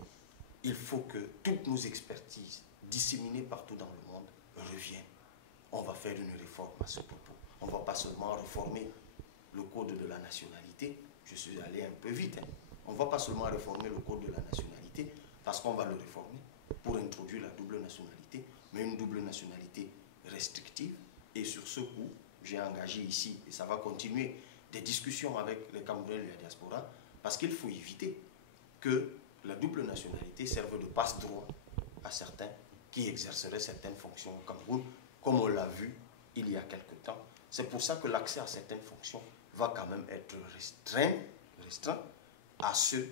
Il faut que toutes nos expertises disséminées partout dans le monde reviennent. On va faire une réforme à ce propos. On ne va pas seulement réformer le code de la nationalité. Je suis allé un peu vite. On ne va pas seulement réformer le code de la nationalité parce qu'on va le réformer pour introduire la double nationalité, mais une double nationalité restrictive. Et sur ce coup, j'ai engagé ici, et ça va continuer, des discussions avec les Camerounais de la diaspora, parce qu'il faut éviter que la double nationalité serve de passe-droit à certains qui exerceraient certaines fonctions au Cameroun, comme on l'a vu il y a quelque temps. C'est pour ça que l'accès à certaines fonctions va quand même être restreint à ceux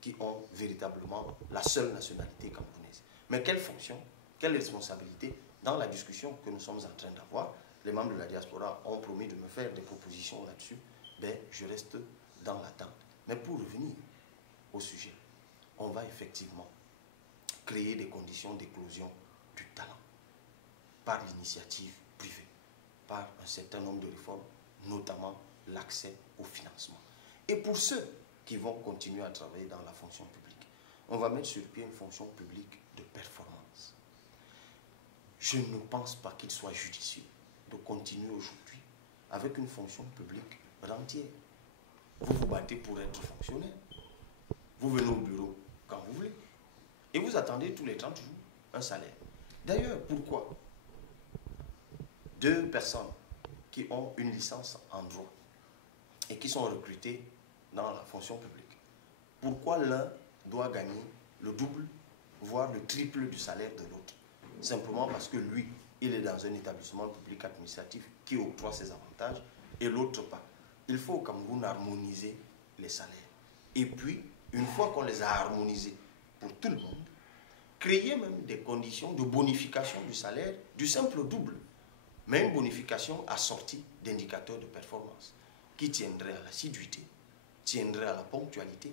qui ont véritablement la seule nationalité camerounaise. Mais quelle fonction, quelle responsabilité? Dans la discussion que nous sommes en train d'avoir, les membres de la diaspora ont promis de me faire des propositions là-dessus. Ben, je reste dans l'attente. Mais pour revenir au sujet, on va effectivement créer des conditions d'éclosion du talent par l'initiative privée, par un certain nombre de réformes, notamment l'accès au financement. Et pour ceux qui vont continuer à travailler dans la fonction publique, on va mettre sur pied une fonction publique de performance. Je ne pense pas qu'il soit judicieux de continuer aujourd'hui avec une fonction publique rentière. Vous vous battez pour être fonctionnaire. Vous venez au bureau quand vous voulez. Et vous attendez tous les 30 jours un salaire. D'ailleurs, pourquoi 2 personnes qui ont une licence en droit et qui sont recrutées dans la fonction publique, pourquoi l'un doit gagner le double, voire le triple du salaire de l'autre? Simplement parce que lui, il est dans un établissement public administratif qui octroie ses avantages et l'autre pas. Il faut au Cameroun harmoniser les salaires. Et puis, une fois qu'on les a harmonisés pour tout le monde, créer même des conditions de bonification du salaire du simple au double, mais une bonification assortie d'indicateurs de performance qui tiendraient à l'assiduité, tiendraient à la ponctualité,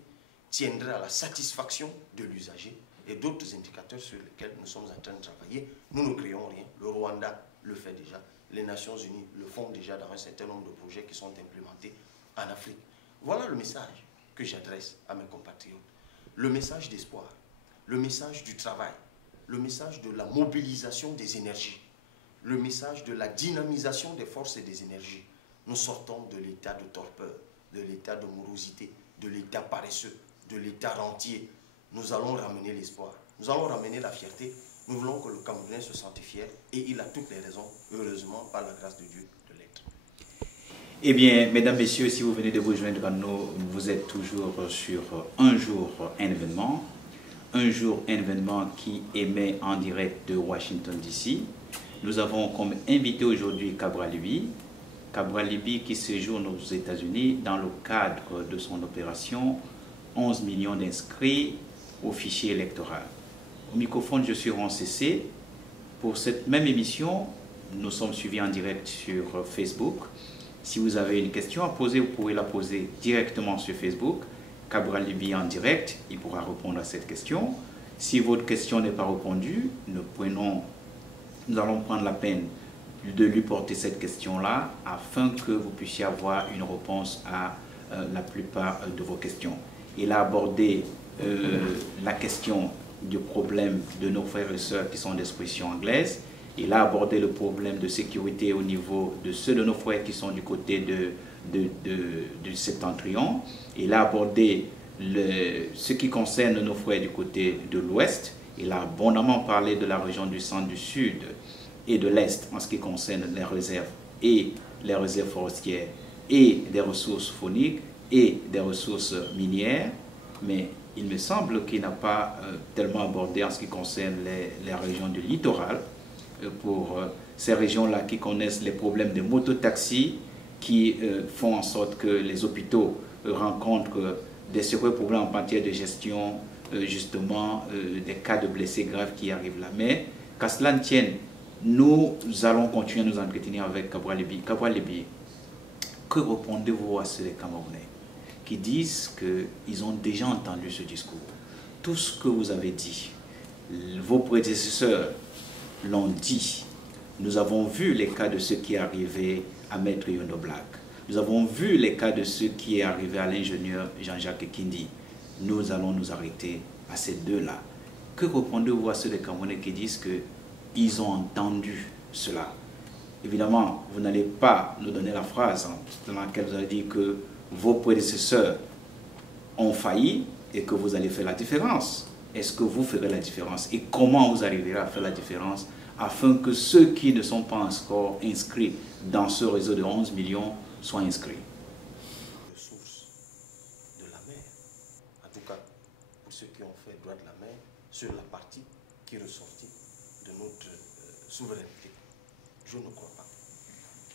tiendraient à la satisfaction de l'usager et d'autres indicateurs sur lesquels nous sommes en train de travailler. Nous ne créons rien. Le Rwanda le fait déjà. Les Nations Unies le font déjà dans un certain nombre de projets qui sont implémentés en Afrique. Voilà le message que j'adresse à mes compatriotes. Le message d'espoir, le message du travail, le message de la mobilisation des énergies, le message de la dynamisation des forces et des énergies. Nous sortons de l'état de torpeur, de l'état de morosité, de l'état paresseux, de l'état rentier. Nous allons ramener l'espoir, nous allons ramener la fierté. Nous voulons que le Camerounais se sente fier et il a toutes les raisons, heureusement, par la grâce de Dieu, de l'être. Eh bien, mesdames, messieurs, si vous venez de vous joindre à nous, vous êtes toujours sur Un jour, un événement. Un jour, un événement qui émet en direct de Washington, D.C. Nous avons comme invité aujourd'hui Cabral Liby. Cabral Liby qui séjourne aux États-Unis dans le cadre de son opération 11 millions d'inscrits au fichier électoral. Au microphone, je suis Roncessé. Pour cette même émission, nous sommes suivis en direct sur Facebook. Si vous avez une question à poser, vous pouvez la poser directement sur Facebook. Cabral Liby en direct, il pourra répondre à cette question. Si votre question n'est pas répondue, nous allons prendre la peine de lui porter cette question-là afin que vous puissiez avoir une réponse à la plupart de vos questions. Il a abordé la question du problème de nos frères et sœurs qui sont d'expression anglaise. Il a abordé le problème de sécurité au niveau de ceux de nos frères qui sont du côté du septentrion. Il a abordé ce qui concerne nos frères du côté de l'ouest. Il a abondamment parlé de la région du centre, du sud et de l'est en ce qui concerne les réserves et les réserves forestières et des ressources fauniques et des ressources minières. Mais il me semble qu'il n'a pas tellement abordé en ce qui concerne les régions du littoral, pour ces régions-là qui connaissent les problèmes de mototaxis, qui font en sorte que les hôpitaux rencontrent des sérieux problèmes en matière de gestion, justement, des cas de blessés graves qui arrivent là. Mais qu'à cela ne tienne, nous allons continuer à nous entretenir avec Cabral Liby. Cabral Liby, que répondez-vous à ces Camerounais qui disent qu'ils ont déjà entendu ce discours? Tout ce que vous avez dit, vos prédécesseurs l'ont dit. Nous avons vu les cas de ce qui est arrivé à Maître Yondo Black. Nous avons vu les cas de ce qui est arrivé à l'ingénieur Jean-Jacques Kindi. Nous allons nous arrêter à ces deux-là. Que répondez-vous à ceux des Camerounais qui disent qu'ils ont entendu cela? Évidemment, vous n'allez pas nous donner la phrase dans laquelle vous avez dit que vos prédécesseurs ont failli et que vous allez faire la différence. Est-ce que vous ferez la différence? Et comment vous arriverez à faire la différence afin que ceux qui ne sont pas encore inscrits dans ce réseau de 11 millions soient inscrits? Ressources de la mer, en tout cas pour ceux qui ont fait droit de la mer, sur la partie qui est ressortie de notre souveraineté. Je ne crois pas.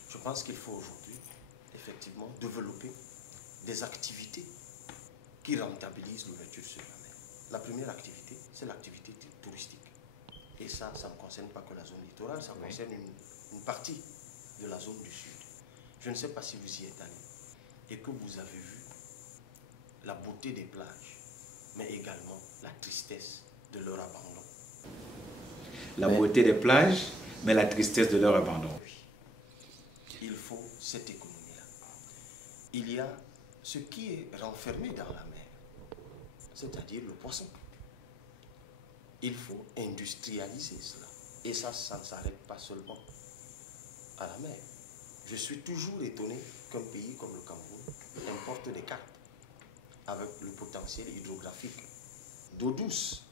Je pense qu'il faut aujourd'hui effectivement développer des activités qui rentabilisent l'ouverture sur la mer. La première activité, c'est l'activité touristique. Et ça ne concerne pas que la zone littorale, ça concerne une partie de la zone du sud. Je ne sais pas si vous y êtes allé et que vous avez vu la beauté des plages, mais également la tristesse de leur abandon. La beauté des plages, mais la tristesse de leur abandon. Il faut cette économie-là. Il y a ce qui est renfermé dans la mer, c'est-à-dire le poisson. Il faut industrialiser cela. Et ça ne s'arrête pas seulement à la mer. Je suis toujours étonné qu'un pays comme le Cameroun importe des carpes avec le potentiel hydrographique d'eau douce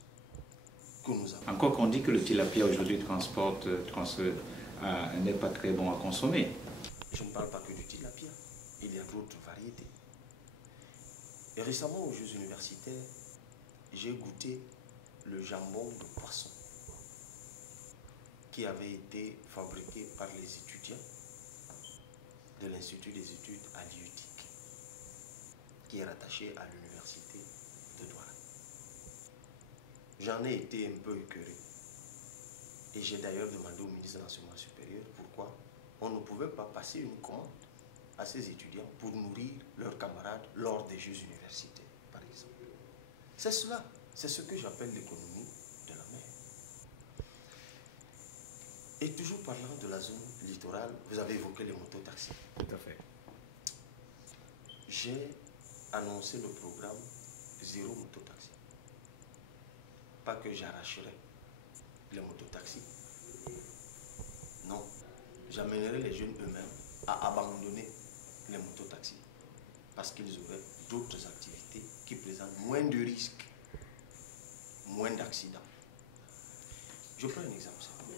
que nous avons. Encore qu'on dit que le tilapia aujourd'hui n'est pas très bon à consommer. Je ne parle pas que du tilapia, il y a d'autres variétés. Et récemment aux Jeux universitaires, j'ai goûté le jambon de poisson qui avait été fabriqué par les étudiants de l'Institut des études halieutiques, qui est rattaché à l'université de Douala. J'en ai été un peu écœuré. Et j'ai d'ailleurs demandé au ministre de l'Enseignement supérieur pourquoi on ne pouvait pas passer une commande à ces étudiants pour nourrir leurs camarades lors des Jeux universitaires, par exemple. C'est cela, c'est ce que j'appelle l'économie de la mer. Et toujours parlant de la zone littorale, vous avez évoqué les mototaxis. Tout à fait. J'ai annoncé le programme Zéro Mototaxi. Pas que j'arracherai les mototaxis. Non, j'amènerai les jeunes eux-mêmes à abandonner les mototaxis parce qu'ils auraient d'autres activités qui présentent moins de risques, moins d'accidents. Je prends un exemple simple,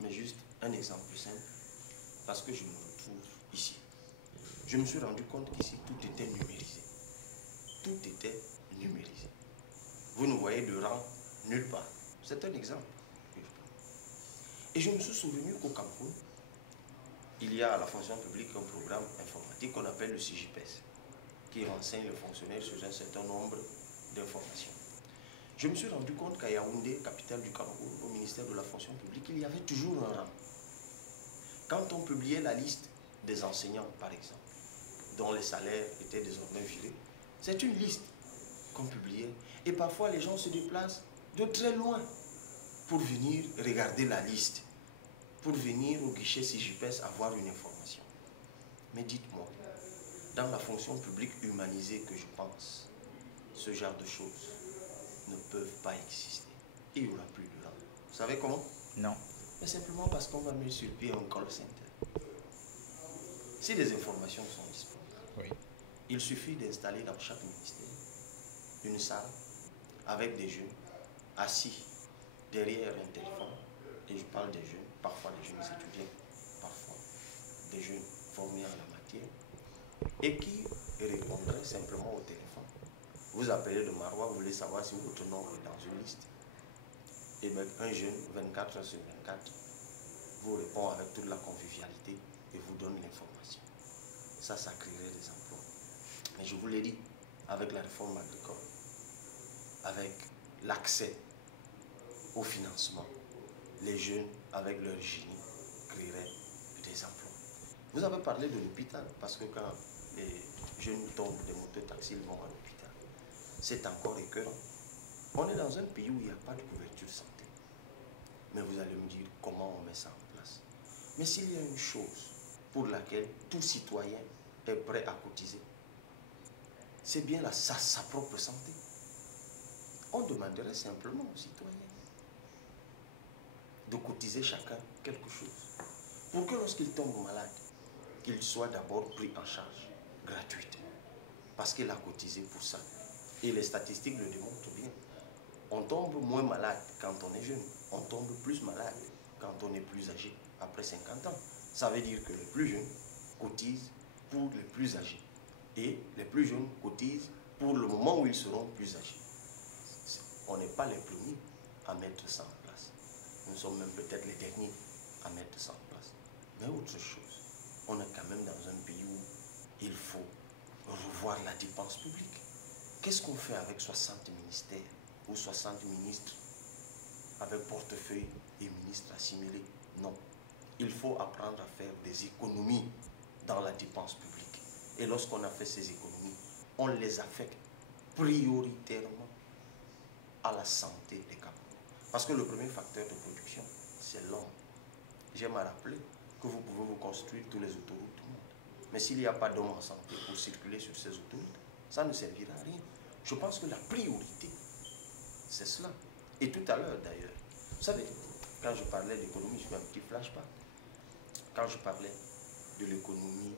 mais juste un exemple simple parce que je me retrouve ici. Je me suis rendu compte qu'ici tout était numérisé. Tout était numérisé. Vous ne voyez de rang nulle part. C'est un exemple que je prends. Et je me suis souvenu qu'au Cameroun, il y a à la fonction publique un programme informatique qu'on appelle le CJPS, qui renseigne les fonctionnaires sur un certain nombre d'informations. Je me suis rendu compte qu'à Yaoundé, capitale du Cameroun, au ministère de la fonction publique, il y avait toujours un rang. Quand on publiait la liste des enseignants, par exemple, dont les salaires étaient désormais virés, c'est une liste qu'on publiait. Et parfois, les gens se déplacent de très loin pour venir regarder la liste, pour venir au guichet CJPS avoir une information. Mais dites-moi, dans la fonction publique humanisée que je pense, ce genre de choses ne peuvent pas exister. Il n'y aura plus de rang. Vous savez comment? Non. Mais simplement parce qu'on va mettre sur pied un call center. Si les informations sont disponibles, Oui. il suffit d'installer dans chaque ministère une salle avec des jeunes assis derrière un téléphone, et je parle des jeunes, parfois des jeunes étudiants, parfois des jeunes formés en la matière, et qui répondraient simplement au téléphone. Vous appelez de Marois, vous voulez savoir si votre nom est dans une liste. Et bien, un jeune, 24 heures sur 24, vous répond avec toute la convivialité et vous donne l'information. Ça créerait des emplois. Mais je vous l'ai dit, avec la réforme agricole, avec l'accès au financement, les jeunes, avec leur génie, créeraient des emplois. Vous avez parlé de l'hôpital, parce que quand les jeunes tombent des mototaxis, ils vont à l'hôpital. C'est encore écœurant. On est dans un pays où il n'y a pas de couverture santé. Mais vous allez me dire comment on met ça en place. Mais s'il y a une chose pour laquelle tout citoyen est prêt à cotiser, c'est bien sa propre santé. On demanderait simplement aux citoyens de cotiser chacun quelque chose pour que lorsqu'il tombe malade, qu'il soit d'abord pris en charge gratuitement parce qu'il a cotisé pour ça. Et les statistiques le démontrent bien. On tombe moins malade quand on est jeune. On tombe plus malade quand on est plus âgé, après 50 ans. Ça veut dire que les plus jeunes cotisent pour les plus âgés. Et les plus jeunes cotisent pour le moment où ils seront plus âgés. On n'est pas les premiers à mettre ça en place. Nous sommes même peut-être les derniers à mettre ça en place. Mais autre chose, on est quand même dans un pays où il faut revoir la dépense publique. Qu'est-ce qu'on fait avec 60 ministères ou 60 ministres avec portefeuille et ministres assimilés? Non. Il faut apprendre à faire des économies dans la dépense publique. Et lorsqu'on a fait ces économies, on les affecte prioritairement à la santé des Camerounais. Parce que le premier facteur de production, c'est l'homme. J'aime à rappeler que vous pouvez vous construire tous les autoroutes du monde. Mais s'il n'y a pas d'homme en santé pour circuler sur ces autoroutes, ça ne servira à rien. Je pense que la priorité, c'est cela. Et tout à l'heure d'ailleurs, vous savez, quand je parlais d'économie, je fais un petit flashback. Quand je parlais de l'économie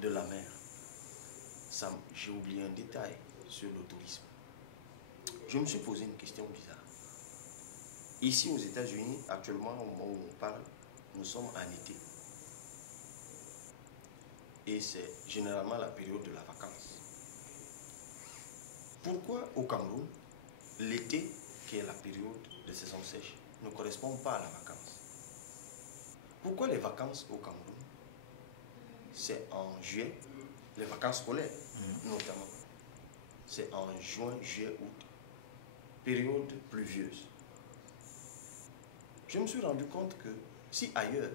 de la mer, j'ai oublié un détail sur le tourisme. Je me suis posé une question bizarre. Ici aux États-Unis, actuellement, au moment où on parle, nous sommes en été. Et c'est généralement la période de la vacance. Pourquoi au Cameroun, l'été, qui est la période de saison sèche, ne correspond pas à la vacance? Pourquoi les vacances au Cameroun? C'est en juillet, les vacances scolaires notamment. C'est en juin, juillet, août, période pluvieuse. Je me suis rendu compte que si ailleurs,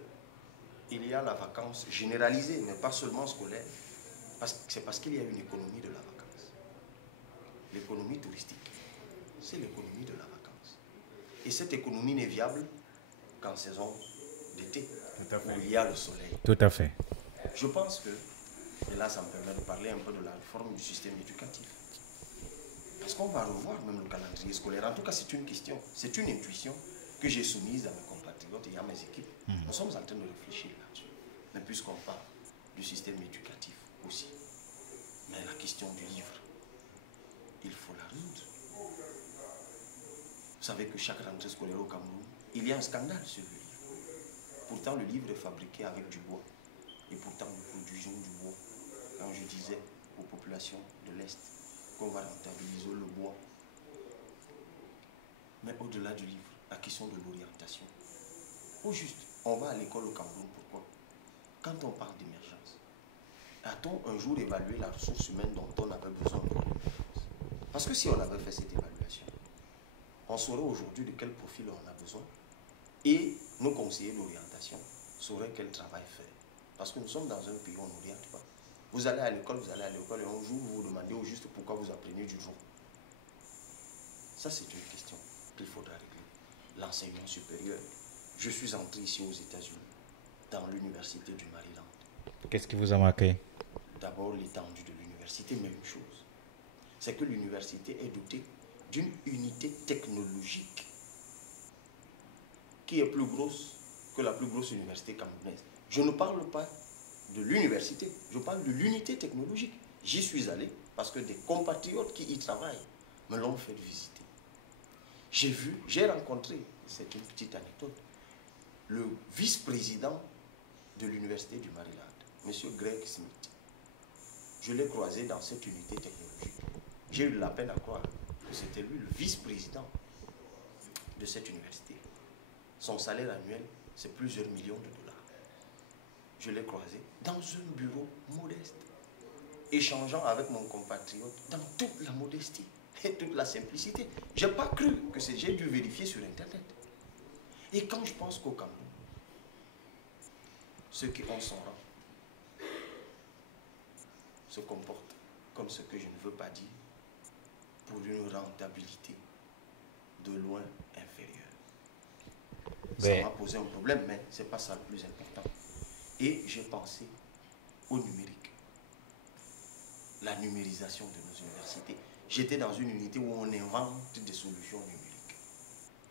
il y a la vacance généralisée, mais pas seulement scolaire, c'est parce qu'il y a une économie de la vacance. L'économie touristique, c'est l'économie de la vacance. Et cette économie n'est viable qu'en saison d'été, où il y a le soleil. Tout à fait. Je pense que, et là ça me permet de parler un peu de la réforme du système éducatif. Parce qu'on va revoir même le calendrier scolaire. En tout cas, c'est une question, c'est une intuition que j'ai soumise à mes compatriotes et à mes équipes. Nous sommes en train de réfléchir là-dessus. Mais puisqu'on parle du système éducatif aussi, mais la question du livre, il faut la résoudre. Vous savez que chaque rentrée scolaire au Cameroun, il y a un scandale sur le livre. Pourtant, le livre est fabriqué avec du bois. Et pourtant, nous produisons du bois. Quand je disais aux populations de l'Est qu'on va rentabiliser le bois. Mais au-delà du livre, la question de l'orientation. Au juste, on va à l'école au Cameroun, pourquoi? Quand on parle d'émergence, a-t-on un jour évalué la ressource humaine dont on avait besoin pour l'émergence? Parce que si on avait fait cette évaluation, on saurait aujourd'hui de quel profil on a besoin et nos conseillers d'orientation sauraient quel travail faire. Parce que nous sommes dans un pays où on n'oriente pas. Vous allez à l'école et un jour vous vous demandez au juste pourquoi vous apprenez du droit. Ça, c'est une question qu'il faudra régler. L'enseignement supérieur. Je suis entré ici aux États-Unis, dans l'université du Maryland. Qu'est-ce qui vous a marqué? D'abord, l'étendue de l'université, mais une chose, c'est que l'université est dotée d'une unité technologique qui est plus grosse que la plus grosse université camerounaise. Je ne parle pas de l'université, je parle de l'unité technologique. J'y suis allé parce que des compatriotes qui y travaillent me l'ont fait visiter. J'ai rencontré, c'est une petite anecdote, le vice-président de l'université du Maryland, M. Greg Smith. Je l'ai croisé dans cette unité technologique. J'ai eu la peine à croire que c'était lui le vice-président de cette université. Son salaire annuel, c'est plusieurs millions de dollars. Je l'ai croisé dans un bureau modeste, échangeant avec mon compatriote dans toute la modestie et toute la simplicité. Je n'ai pas cru que j'ai dû vérifier sur Internet. Et quand je pense qu'au Cameroun, ceux qui ont son rang se comportent comme ce que je ne veux pas dire, pour une rentabilité de loin inférieure. Ça m'a posé un problème, mais ce n'est pas ça le plus important. Et j'ai pensé au numérique, la numérisation de nos universités. J'étais dans une unité où on invente des solutions numériques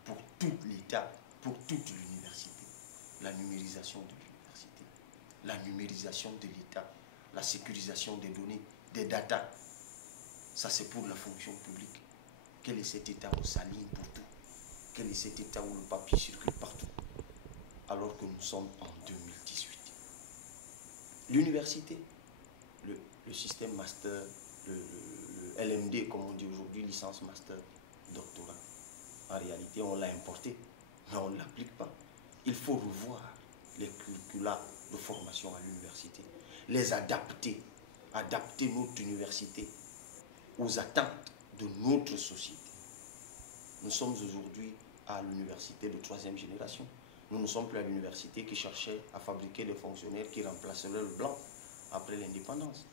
pour tout l'État, pour toute l'université. La numérisation de l'université, la numérisation de l'État, la sécurisation des données, des datas. Ça, c'est pour la fonction publique. Quel est cet État où ça ligne pour tout? Quel est cet État où le papier circule partout? Alors que nous sommes en 2018. L'université, le système master, le LMD, comme on dit aujourd'hui, licence master, doctorat. En réalité, on l'a importé, mais on ne l'applique pas. Il faut revoir les curricula de formation à l'université, les adapter notre université aux attentes de notre société. Nous sommes aujourd'hui à l'université de 3e génération. Nous ne sommes plus à l'université qui cherchait à fabriquer des fonctionnaires qui remplaceraient le blanc après l'indépendance.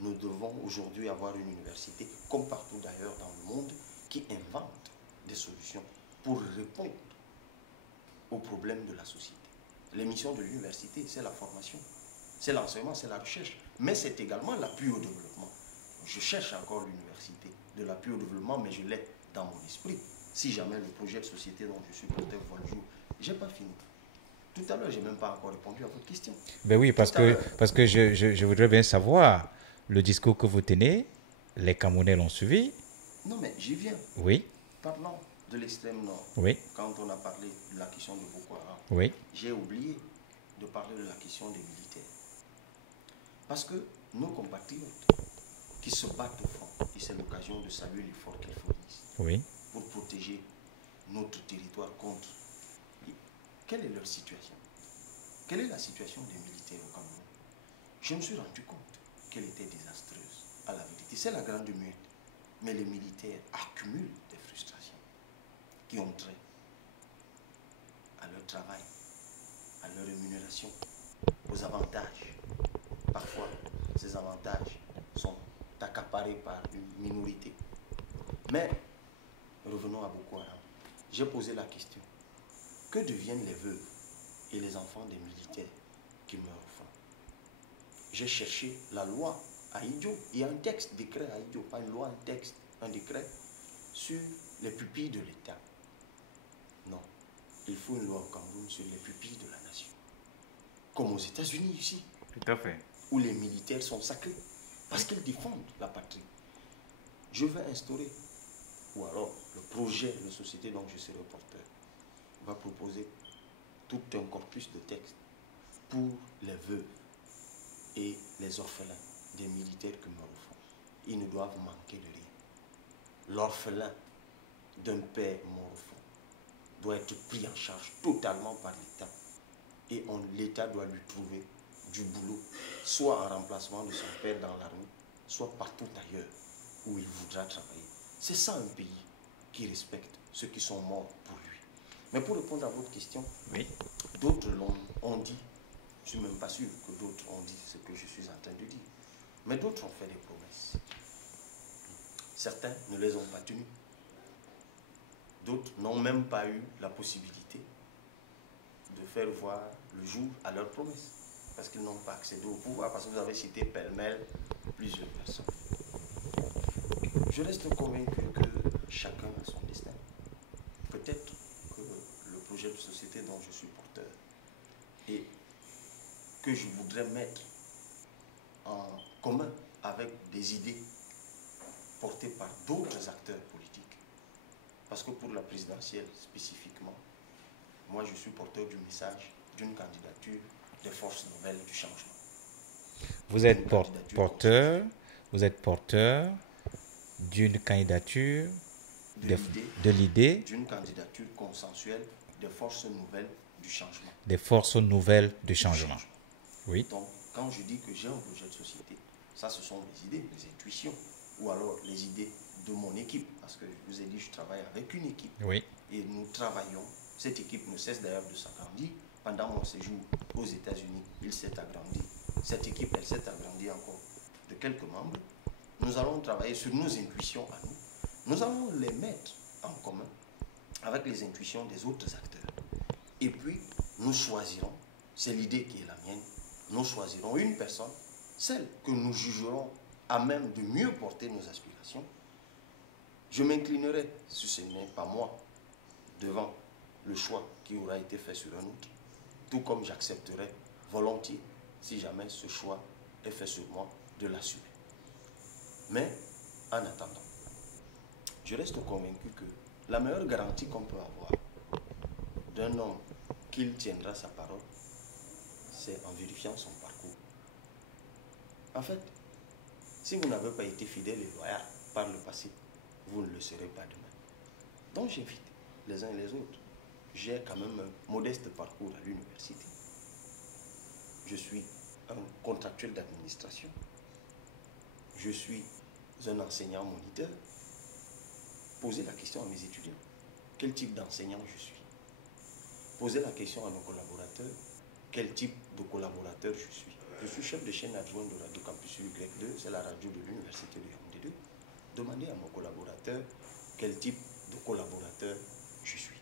Nous devons aujourd'hui avoir une université, comme partout d'ailleurs dans le monde, qui invente des solutions pour répondre aux problèmes de la société. Les missions de l'université, c'est la formation, c'est l'enseignement, c'est la recherche, mais c'est également l'appui au développement. Je cherche encore l'université de l'appui au développement, mais je l'ai dans mon esprit. Si jamais le projet de société dont je suis porteur voit le jour, je n'ai pas fini. Tout à l'heure, je n'ai même pas encore répondu à votre question. Ben oui, parce que je voudrais bien savoir, le discours que vous tenez, les Camerounais l'ont suivi. Non, mais j'y viens. Oui. Parlons de l'extrême nord. Oui. Quand on a parlé de la question de Boko Haram, oui. J'ai oublié de parler de la question des militaires. Parce que nos compatriotes qui se battent au front, et c'est l'occasion de saluer l'effort qu'ils fournissent, oui. pour protéger notre territoire contre. Quelle est leur situation? quelle est la situation des militaires au Cameroun? Je me suis rendu compte qu'elle était désastreuse, à la vérité. C'est la grande muette. Mais les militaires accumulent des frustrations qui ont trait à leur travail, à leur rémunération, aux avantages. Parfois, ces avantages sont accaparés par une minorité. Mais, revenons à Boko Haram. J'ai posé la question. Que deviennent les veuves et les enfants des militaires qui meurent au front? J'ai cherché la loi à Idjo. Il y a un texte, décret à Idjo, pas une loi, un texte, un décret sur les pupilles de l'État. Non, il faut une loi au Cameroun sur les pupilles de la nation. Comme aux États-Unis ici. Tout à fait. Où les militaires sont sacrés parce qu'ils défendent la patrie. Je vais instaurer, ou alors le projet de société dont je serai porteur va proposer tout un corpus de textes pour les veuves et les orphelins des militaires qui meurent au front. Ils ne doivent manquer de rien. L'orphelin d'un père mort au front doit être pris en charge totalement par l'État. Et l'État doit lui trouver du boulot, soit en remplacement de son père dans l'armée, soit partout ailleurs où il voudra travailler. C'est ça un pays qui respecte ceux qui sont morts pour lui. Mais pour répondre à votre question, oui, d'autres ont dit, je ne suis même pas sûr que d'autres ont dit ce que je suis en train de dire, mais d'autres ont fait des promesses. Certains ne les ont pas tenues. D'autres n'ont même pas eu la possibilité de faire voir le jour à leurs promesses, parce qu'ils n'ont pas accédé au pouvoir, parce que vous avez cité pêle-mêle plusieurs personnes. Je reste convaincu que chacun a son destin. Peut-être que le projet de société dont je suis porteur et que je voudrais mettre en commun avec des idées portées par d'autres acteurs politiques. Parce que pour la présidentielle spécifiquement, moi je suis porteur du message d'une candidature des forces nouvelles du changement. Vous êtes porteur d'une candidature de l'idée d'une candidature consensuelle des forces nouvelles du changement. Des forces nouvelles du changement. Oui. Donc, quand je dis que j'ai un projet de société, ça, ce sont mes idées, mes intuitions, ou alors les idées de mon équipe, parce que je vous ai dit, je travaille avec une équipe. Oui. Et nous travaillons. Cette équipe ne cesse d'ailleurs de s'agrandir. Pendant mon séjour aux États-Unis, il s'est agrandi. Cette équipe, elle s'est agrandie encore de quelques membres. Nous allons travailler sur nos intuitions à nous. Nous allons les mettre en commun avec les intuitions des autres acteurs. Et puis, nous choisirons, c'est l'idée qui est la mienne, nous choisirons une personne, celle que nous jugerons à même de mieux porter nos aspirations. Je m'inclinerai, si ce n'est pas moi, devant le choix qui aura été fait sur un autre, tout comme j'accepterai volontiers, si jamais ce choix est fait sur moi, de l'assumer. Mais, en attendant, je reste convaincu que la meilleure garantie qu'on peut avoir d'un homme qu'il tiendra sa parole, c'est en vérifiant son parcours. En fait, si vous n'avez pas été fidèle et loyal par le passé, vous ne le serez pas demain. Donc j'invite les uns et les autres. J'ai quand même un modeste parcours à l'université. Je suis un contractuel d'administration. Je suis un enseignant moniteur. Posez la question à mes étudiants. Quel type d'enseignant je suis? Posez la question à nos collaborateurs. Quel type de collaborateur je suis? Je suis chef de chaîne adjoint de Radio Campus Y2, c'est la radio de l'université de Yaoundé 2. Demandez à mon collaborateur quel type de collaborateur je suis.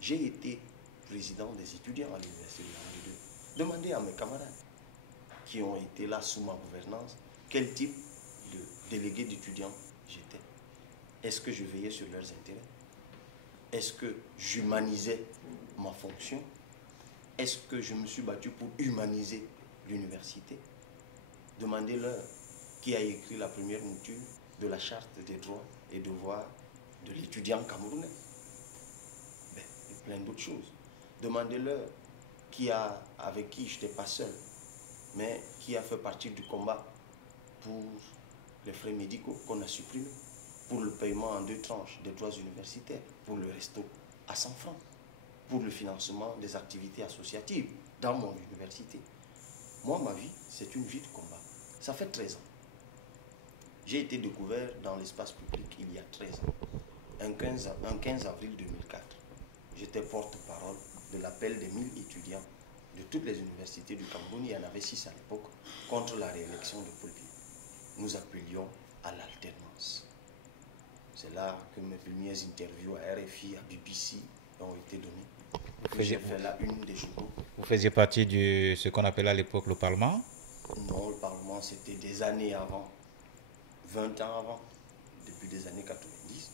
J'ai été président des étudiants à l'université de Yaoundé 2. Demandez à mes camarades qui ont été là sous ma gouvernance quel type de délégué d'étudiants j'étais. Est-ce que je veillais sur leurs intérêts? Est-ce que j'humanisais ma fonction? Est-ce que je me suis battu pour humaniser l'université? Demandez-leur qui a écrit la première mouture de la charte des droits et devoirs de l'étudiant camerounais. Et plein d'autres choses. Demandez-leur avec qui je n'étais pas seul, mais qui a fait partie du combat pour les frais médicaux qu'on a supprimés, pour le paiement en 2 tranches des droits universitaires, pour le resto à 100 francs, pour le financement des activités associatives dans mon université. Moi, ma vie, c'est une vie de combat. Ça fait 13 ans. J'ai été découvert dans l'espace public il y a 13 ans, un 15 avril 2004. J'étais porte-parole de l'appel des 1000 étudiants de toutes les universités du Cameroun. Il y en avait 6 à l'époque, contre la réélection de Paul Biya. Nous appelions à l'alternance. C'est là que mes premières interviews à RFI, à BBC ont été données. J'ai fait la une des journaux. Vous faisiez partie de ce qu'on appelait à l'époque le Parlement? Non, le Parlement, c'était des années avant, 20 ans avant, depuis les années 90.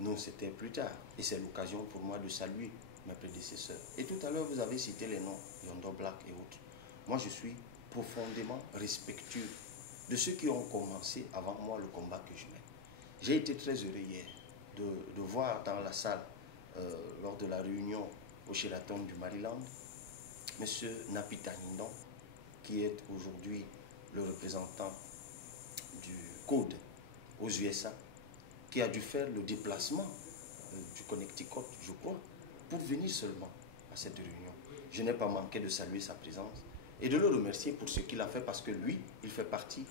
Non, c'était plus tard. Et c'est l'occasion pour moi de saluer mes prédécesseurs. Et tout à l'heure, vous avez cité les noms, Yondo Black et autres. Moi, je suis profondément respectueux de ceux qui ont commencé avant moi le combat que je mène. J'ai été très heureux hier de voir dans la salle, lors de la réunion au Sheraton du Maryland, M. Napita Nindon, qui est aujourd'hui le représentant du Code aux USA, qui a dû faire le déplacement du Connecticut, je crois, pour venir seulement à cette réunion. Je n'ai pas manqué de saluer sa présence et de le remercier pour ce qu'il a fait, parce que lui, il fait partie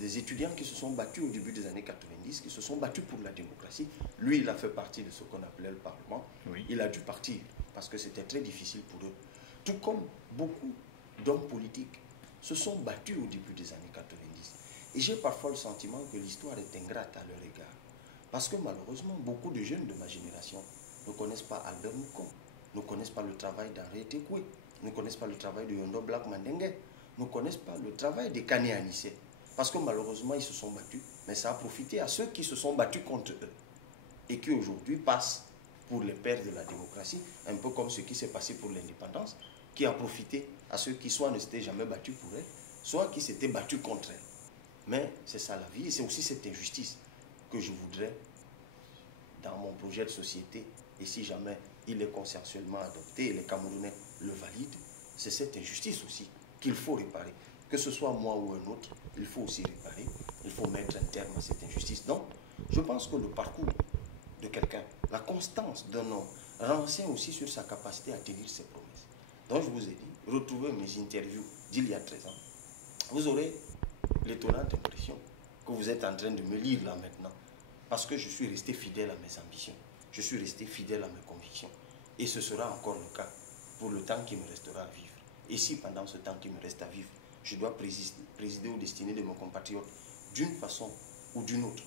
des étudiants qui se sont battus au début des années 90, qui se sont battus pour la démocratie. Lui, il a fait partie de ce qu'on appelait le Parlement. Oui. Il a dû partir parce que c'était très difficile pour eux. Tout comme beaucoup d'hommes politiques se sont battus au début des années 90. Et j'ai parfois le sentiment que l'histoire est ingrate à leur égard. Parce que malheureusement, beaucoup de jeunes de ma génération ne connaissent pas Albert Moukon, ne connaissent pas le travail d'Henri Tekoué, ne connaissent pas le travail de Yondo Black Mandenge, ne connaissent pas le travail de Kane Anissé. Parce que malheureusement, ils se sont battus, mais ça a profité à ceux qui se sont battus contre eux et qui aujourd'hui passent pour les pères de la démocratie, un peu comme ce qui s'est passé pour l'indépendance, qui a profité à ceux qui soit ne s'étaient jamais battus pour elle, soit qui s'étaient battus contre elle. Mais c'est ça la vie, et c'est aussi cette injustice que je voudrais dans mon projet de société, et si jamais il est consensuellement adopté et les Camerounais le valident, c'est cette injustice aussi qu'il faut réparer. Que ce soit moi ou un autre, il faut aussi réparer, il faut mettre un terme à cette injustice. Donc, je pense que le parcours de quelqu'un, la constance d'un homme, renseigne aussi sur sa capacité à tenir ses promesses. Donc, je vous ai dit, retrouvez mes interviews d'il y a 13 ans. Vous aurez l'étonnante impression que vous êtes en train de me lire là maintenant, parce que je suis resté fidèle à mes ambitions, je suis resté fidèle à mes convictions, et ce sera encore le cas pour le temps qui me restera à vivre. Et si pendant ce temps qui me reste à vivre, je dois présider aux destinées de mes compatriotes d'une façon ou d'une autre,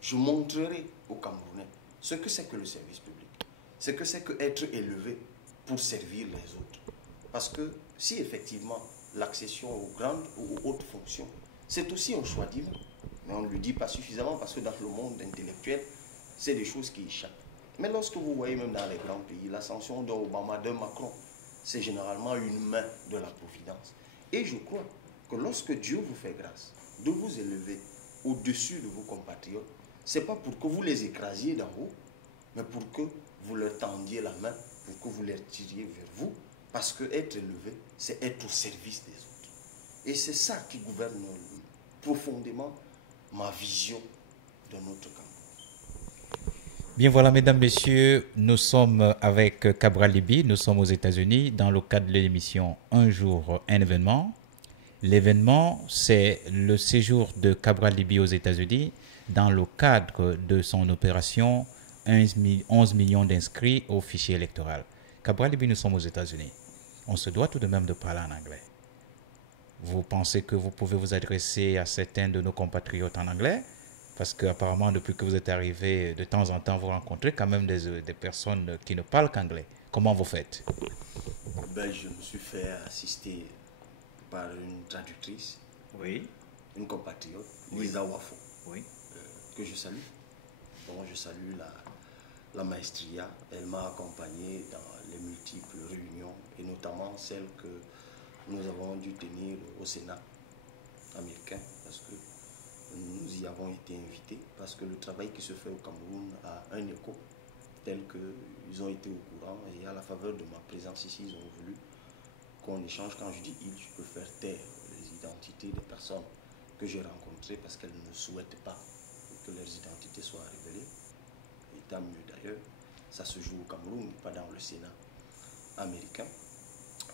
je montrerai aux Camerounais ce que c'est que le service public, ce que c'est que être élevé pour servir les autres. Parce que si effectivement l'accession aux grandes ou aux hautes fonctions, c'est aussi un choix divin, mais on ne le dit pas suffisamment parce que dans le monde intellectuel, c'est des choses qui échappent. Mais lorsque vous voyez même dans les grands pays, l'ascension d'Obama, de Macron, c'est généralement une main de la providence. Et je crois que lorsque Dieu vous fait grâce de vous élever au-dessus de vos compatriotes, ce n'est pas pour que vous les écrasiez d'en haut, mais pour que vous leur tendiez la main, pour que vous les tiriez vers vous, parce que être élevé, c'est être au service des autres. Et c'est ça qui gouverne profondément ma vision de notre Cameroun. Bien voilà, mesdames, messieurs, nous sommes avec Cabral Liby, nous sommes aux États-Unis dans le cadre de l'émission Un jour, un événement. L'événement, c'est le séjour de Cabral Liby aux États-Unis dans le cadre de son opération 11 millions d'inscrits au fichier électoral. Cabral Liby, nous sommes aux États-Unis. On se doit tout de même de parler en anglais. Vous pensez que vous pouvez vous adresser à certains de nos compatriotes en anglais? Parce qu'apparemment, depuis que vous êtes arrivé, de temps en temps, vous rencontrez quand même des personnes qui ne parlent qu'anglais. Comment vous faites? Je me suis fait assister par une traductrice, oui, une compatriote, oui. Lisa Wafo, oui. Que je salue. Bon, je salue la maestria. Elle m'a accompagné dans les multiples réunions, et notamment celle que nous avons dû tenir au Sénat américain, parce que nous y avons été invités, parce que le travail qui se fait au Cameroun a un écho tel qu'ils ont été au courant, et à la faveur de ma présence ici, ils ont voulu qu'on échange. Quand je dis ils, je peux faire taire les identités des personnes que j'ai rencontrées parce qu'elles ne souhaitent pas que leurs identités soient révélées. Et tant mieux d'ailleurs, ça se joue au Cameroun, pas dans le Sénat américain.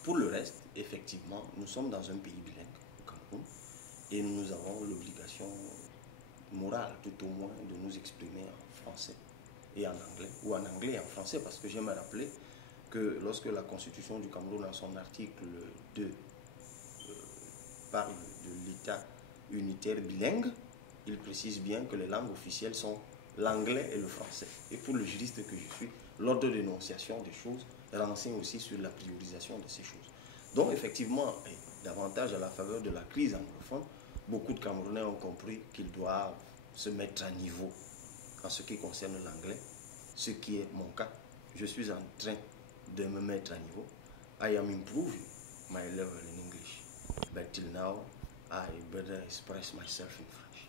Pour le reste, effectivement, nous sommes dans un pays bilingue, au Cameroun, et nous avons l'obligation morale, tout au moins, de nous exprimer en français et en anglais, ou en anglais et en français, parce que j'aime rappeler que lorsque la Constitution du Cameroun, en son article 2, parle de l'État unitaire bilingue, il précise bien que les langues officielles sont l'anglais et le français. Et pour le juriste que je suis, l'ordre d'énonciation des choses renseigne aussi sur la priorisation de ces choses. Donc effectivement, davantage à la faveur de la crise anglophone, beaucoup de Camerounais ont compris qu'ils doivent se mettre à niveau en ce qui concerne l'anglais, ce qui est mon cas. Je suis en train de me mettre à niveau. I am improving my level in English. But till now, I better express myself in French.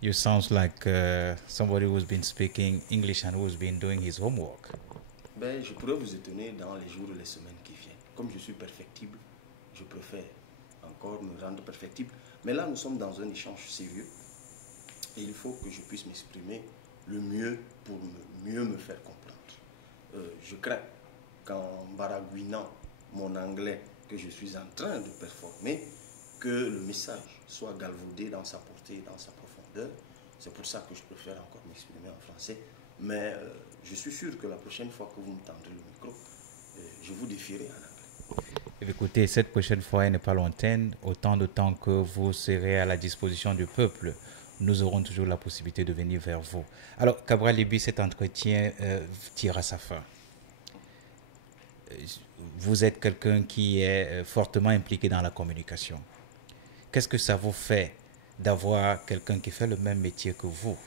You sounds like somebody who's been speaking English and who's been doing his homework. Ben, je pourrais vous étonner dans les jours et les semaines qui viennent. Comme je suis perfectible, je préfère encore me rendre perfectible. Mais là, nous sommes dans un échange sérieux. Et il faut que je puisse m'exprimer le mieux pour mieux me faire comprendre. Je crains qu'en baragouinant mon anglais que je suis en train de performer, que le message soit galvaudé dans sa portée et dans sa profondeur. C'est pour ça que je préfère encore m'exprimer en français. Mais je suis sûr que la prochaine fois que vous me tendrez le micro, je vous défierai en anglais. Écoutez, cette prochaine fois, elle n'est pas lointaine. Autant de temps que vous serez à la disposition du peuple, nous aurons toujours la possibilité de venir vers vous. Alors, Cabral Liby, cet entretien tire à sa fin. Vous êtes quelqu'un qui est fortement impliqué dans la communication. Qu'est-ce que ça vous fait d'avoir quelqu'un qui fait le même métier que vous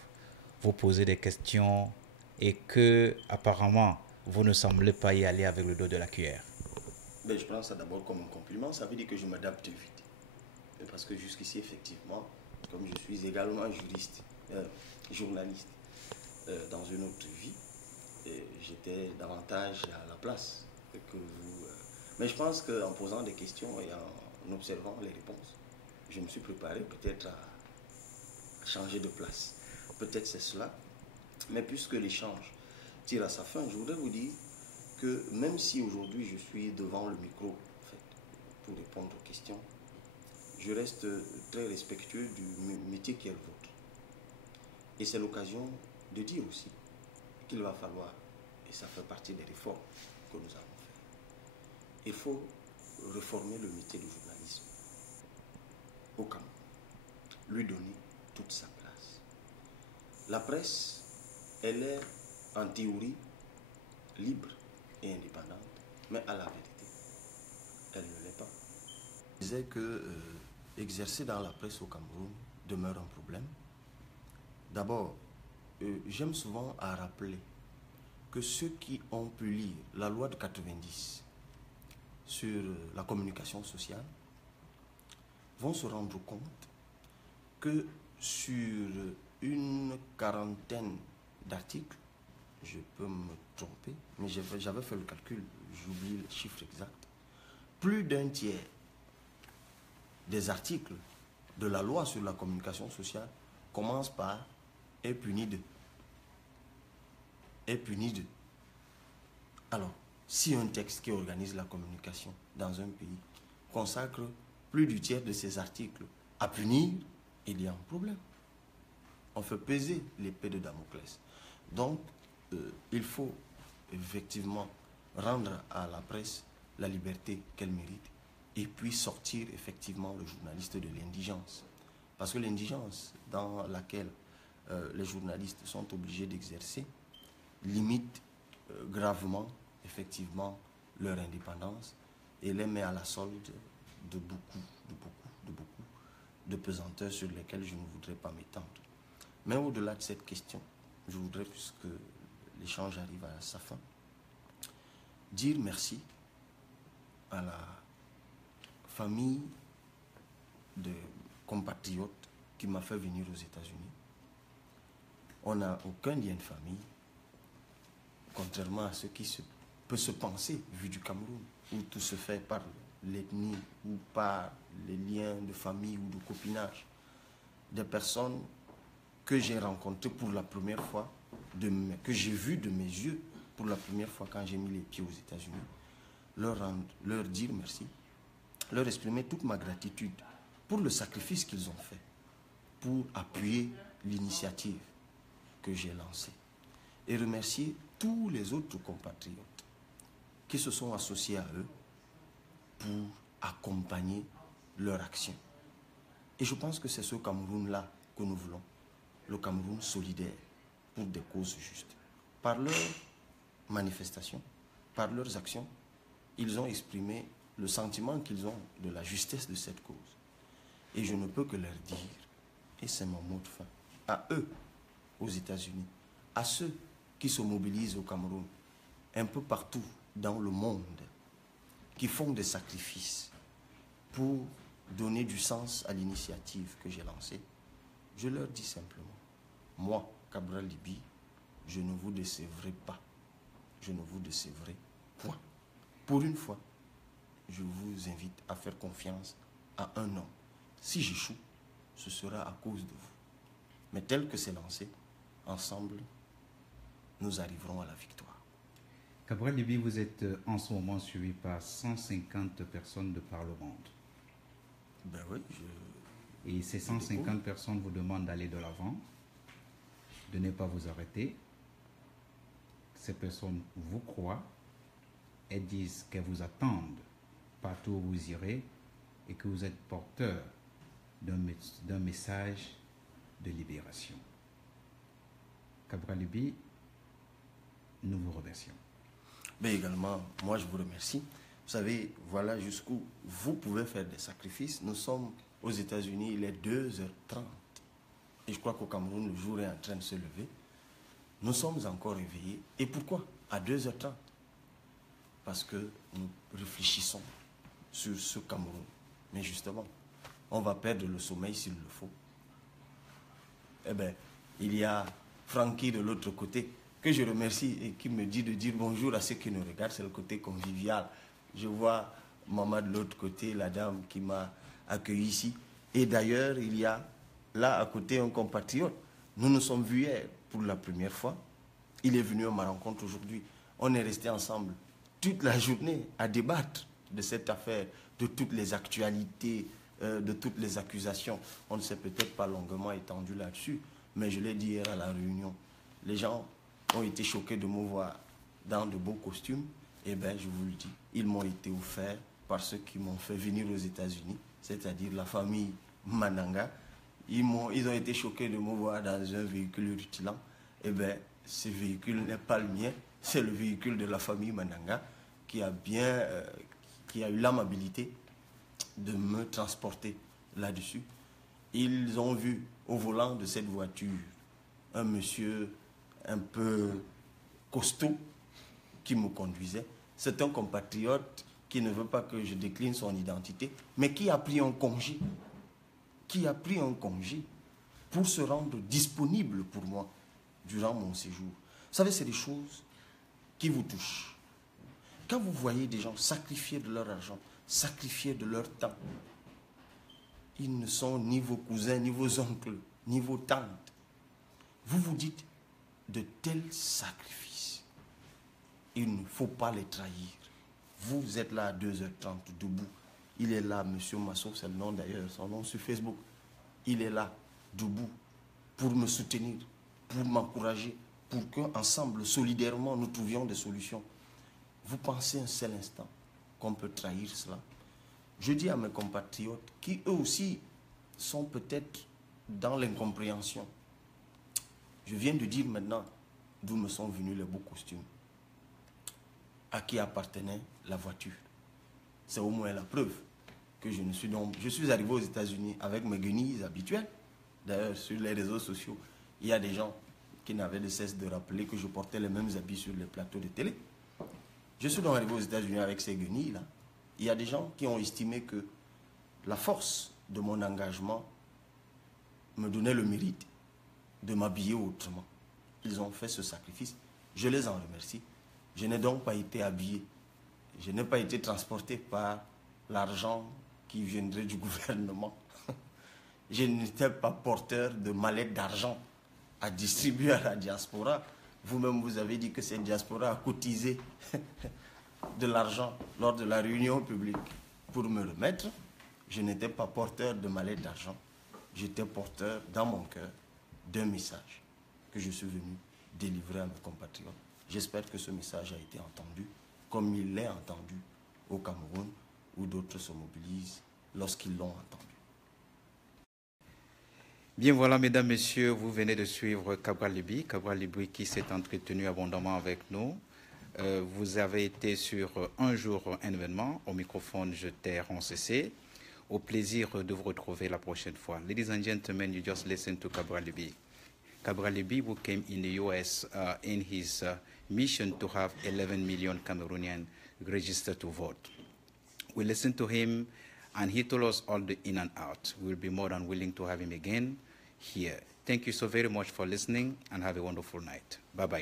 posez des questions et que, apparemment, vous ne semblez pas y aller avec le dos de la cuillère? Ben, je prends ça d'abord comme un compliment. Ça veut dire que je m'adapte vite. Parce que jusqu'ici, effectivement, comme je suis également journaliste dans une autre vie, j'étais davantage à la place que vous. Mais je pense qu'en posant des questions et en observant les réponses, je me suis préparé peut-être à changer de place. Peut-être c'est cela. Mais puisque l'échange tire à sa fin, je voudrais vous dire que même si aujourd'hui je suis devant le micro en fait, pour répondre aux questions, je reste très respectueux du métier qui est le vôtre. Et c'est l'occasion de dire aussi qu'il va falloir, et ça fait partie des réformes que nous allons faire, il faut réformer le métier du journalisme au Cameroun, lui donner toute sa place. La presse, elle est en théorie libre et indépendante, mais à la vérité, elle ne l'est pas. Je disais que exercer dans la presse au Cameroun demeure un problème. D'abord, j'aime souvent à rappeler que ceux qui ont pu lire la loi de 90 sur la communication sociale vont se rendre compte que sur une quarantaine d'articles, je peux me tromper, mais j'avais fait le calcul, j'oublie le chiffre exact, plus d'un tiers des articles de la loi sur la communication sociale commence par « est puni de ». Est puni de. Alors, si un texte qui organise la communication dans un pays consacre plus du tiers de ses articles à punir, il y a un problème. On fait peser l'épée de Damoclès. Donc, il faut effectivement rendre à la presse la liberté qu'elle mérite et puis sortir effectivement le journaliste de l'indigence. Parce que l'indigence dans laquelle les journalistes sont obligés d'exercer limite gravement effectivement leur indépendance et les met à la solde de beaucoup de pesanteurs sur lesquelles je ne voudrais pas m'étendre. Mais au-delà de cette question, je voudrais, puisque l'échange arrive à sa fin, dire merci à la famille de compatriotes qui m'a fait venir aux États-Unis. On n'a aucun lien de famille, contrairement à ce qui peut se penser vu du Cameroun, où tout se fait par l'ethnie ou par les liens de famille ou de copinage. Des personnes que j'ai rencontrées pour la première fois, que j'ai vues de mes yeux pour la première fois quand j'ai mis les pieds aux États-Unis, leur dire merci, leur exprimer toute ma gratitude pour le sacrifice qu'ils ont fait, pour appuyer l'initiative que j'ai lancée. Et remercier tous les autres compatriotes qui se sont associés à eux pour accompagner leur action. Et je pense que c'est ce Cameroun-là que nous voulons, le Cameroun solidaire pour des causes justes. Par leurs manifestations, par leurs actions, ils ont exprimé le sentiment qu'ils ont de la justesse de cette cause. Et je ne peux que leur dire, et c'est mon mot de fin, à eux, aux États-Unis, à ceux qui se mobilisent au Cameroun, un peu partout dans le monde, qui font des sacrifices pour donner du sens à l'initiative que j'ai lancée, je leur dis simplement, moi, Cabral Libye, je ne vous décevrai pas. Je ne vous décevrai point. Pour une fois, je vous invite à faire confiance à un homme. Si j'échoue, ce sera à cause de vous. Mais tel que c'est lancé, ensemble, nous arriverons à la victoire. Cabral Libye, vous êtes en ce moment suivi par 150 personnes de par le monde. Ben oui, Et ces 150 personnes vous demandent d'aller de l'avant, de ne pas vous arrêter. Ces personnes vous croient et disent qu'elles vous attendent partout où vous irez et que vous êtes porteur d'un message de libération. Cabral Libye, nous vous remercions. Mais également, moi je vous remercie. Vous savez, voilà jusqu'où vous pouvez faire des sacrifices. Nous sommes aux États-Unis, il est 2h30. Et je crois qu'au Cameroun, le jour est en train de se lever. Nous sommes encore réveillés. Et pourquoi à 2h30? Parce que nous réfléchissons sur ce Cameroun. Mais justement, on va perdre le sommeil s'il le faut. Eh bien, il y a Francky de l'autre côté, que je remercie et qui me dit de dire bonjour à ceux qui nous regardent. C'est le côté convivial. Je vois maman de l'autre côté, la dame qui m'a accueilli ici. Et d'ailleurs, il y a là à côté un compatriote. Nous nous sommes vus hier pour la première fois. Il est venu à ma rencontre aujourd'hui. On est restés ensemble toute la journée à débattre de cette affaire, de toutes les actualités, de toutes les accusations. On ne s'est peut-être pas longuement étendu là-dessus, mais je l'ai dit hier à la réunion. Les gens ont été choqués de me voir dans de beaux costumes. Eh bien, je vous le dis, ils m'ont été offerts par ceux qui m'ont fait venir aux États-Unis, c'est-à-dire la famille Mananga. Ils ont été choqués de me voir dans un véhicule rutilant. Eh bien, ce véhicule n'est pas le mien, c'est le véhicule de la famille Mananga qui a eu l'amabilité de me transporter là-dessus. Ils ont vu au volant de cette voiture un monsieur un peu costaud qui me conduisait. C'est un compatriote qui ne veut pas que je décline son identité, mais qui a pris un congé. Qui a pris un congé pour se rendre disponible pour moi durant mon séjour. Vous savez, c'est des choses qui vous touchent. Quand vous voyez des gens sacrifier de leur argent, sacrifier de leur temps, ils ne sont ni vos cousins, ni vos oncles, ni vos tantes. Vous vous dites, de tels sacrifices, il ne faut pas les trahir. Vous êtes là à 2h30 debout. Il est là, M. Masso, c'est le nom d'ailleurs, son nom sur Facebook. Il est là, debout, pour me soutenir, pour m'encourager, pour qu'ensemble, solidairement, nous trouvions des solutions. Vous pensez un seul instant qu'on peut trahir cela? Je dis à mes compatriotes qui, eux aussi, sont peut-être dans l'incompréhension. Je viens de dire maintenant d'où me sont venus les beaux costumes. À qui appartenait la voiture. C'est au moins la preuve que je suis arrivé aux États-Unis avec mes guenilles habituelles. D'ailleurs, sur les réseaux sociaux, il y a des gens qui n'avaient de cesse de rappeler que je portais les mêmes habits sur les plateaux de télé. Je suis donc arrivé aux États-Unis avec ces guenilles-là. Il y a des gens qui ont estimé que la force de mon engagement me donnait le mérite de m'habiller autrement. Ils ont fait ce sacrifice. Je les en remercie. Je n'ai donc pas été habillé. Je n'ai pas été transporté par l'argent qui viendrait du gouvernement. Je n'étais pas porteur de mallettes d'argent à distribuer à la diaspora. Vous-même, vous avez dit que cette diaspora a cotisé de l'argent lors de la réunion publique pour me remettre, je n'étais pas porteur de mallette d'argent. J'étais porteur dans mon cœur d'un message que je suis venu délivrer à mes compatriotes. J'espère que ce message a été entendu comme il l'est entendu au Cameroun, où d'autres se mobilisent lorsqu'ils l'ont entendu. Bien voilà, mesdames, messieurs, vous venez de suivre Cabral Liby qui s'est entretenu abondamment avec nous. Vous avez été sur Un jour, un événement. Au microphone, je t'ai RonCC. Au plaisir de vous retrouver la prochaine fois. Ladies and gentlemen, you just listened to Cabral Liby. Cabral Liby, who came in the US in his mission to have 11 million Cameroonians registered to vote. We listened to him, and he told us all the in and out. We'll be more than willing to have him again here. Thank you so very much for listening, and have a wonderful night. Bye-bye.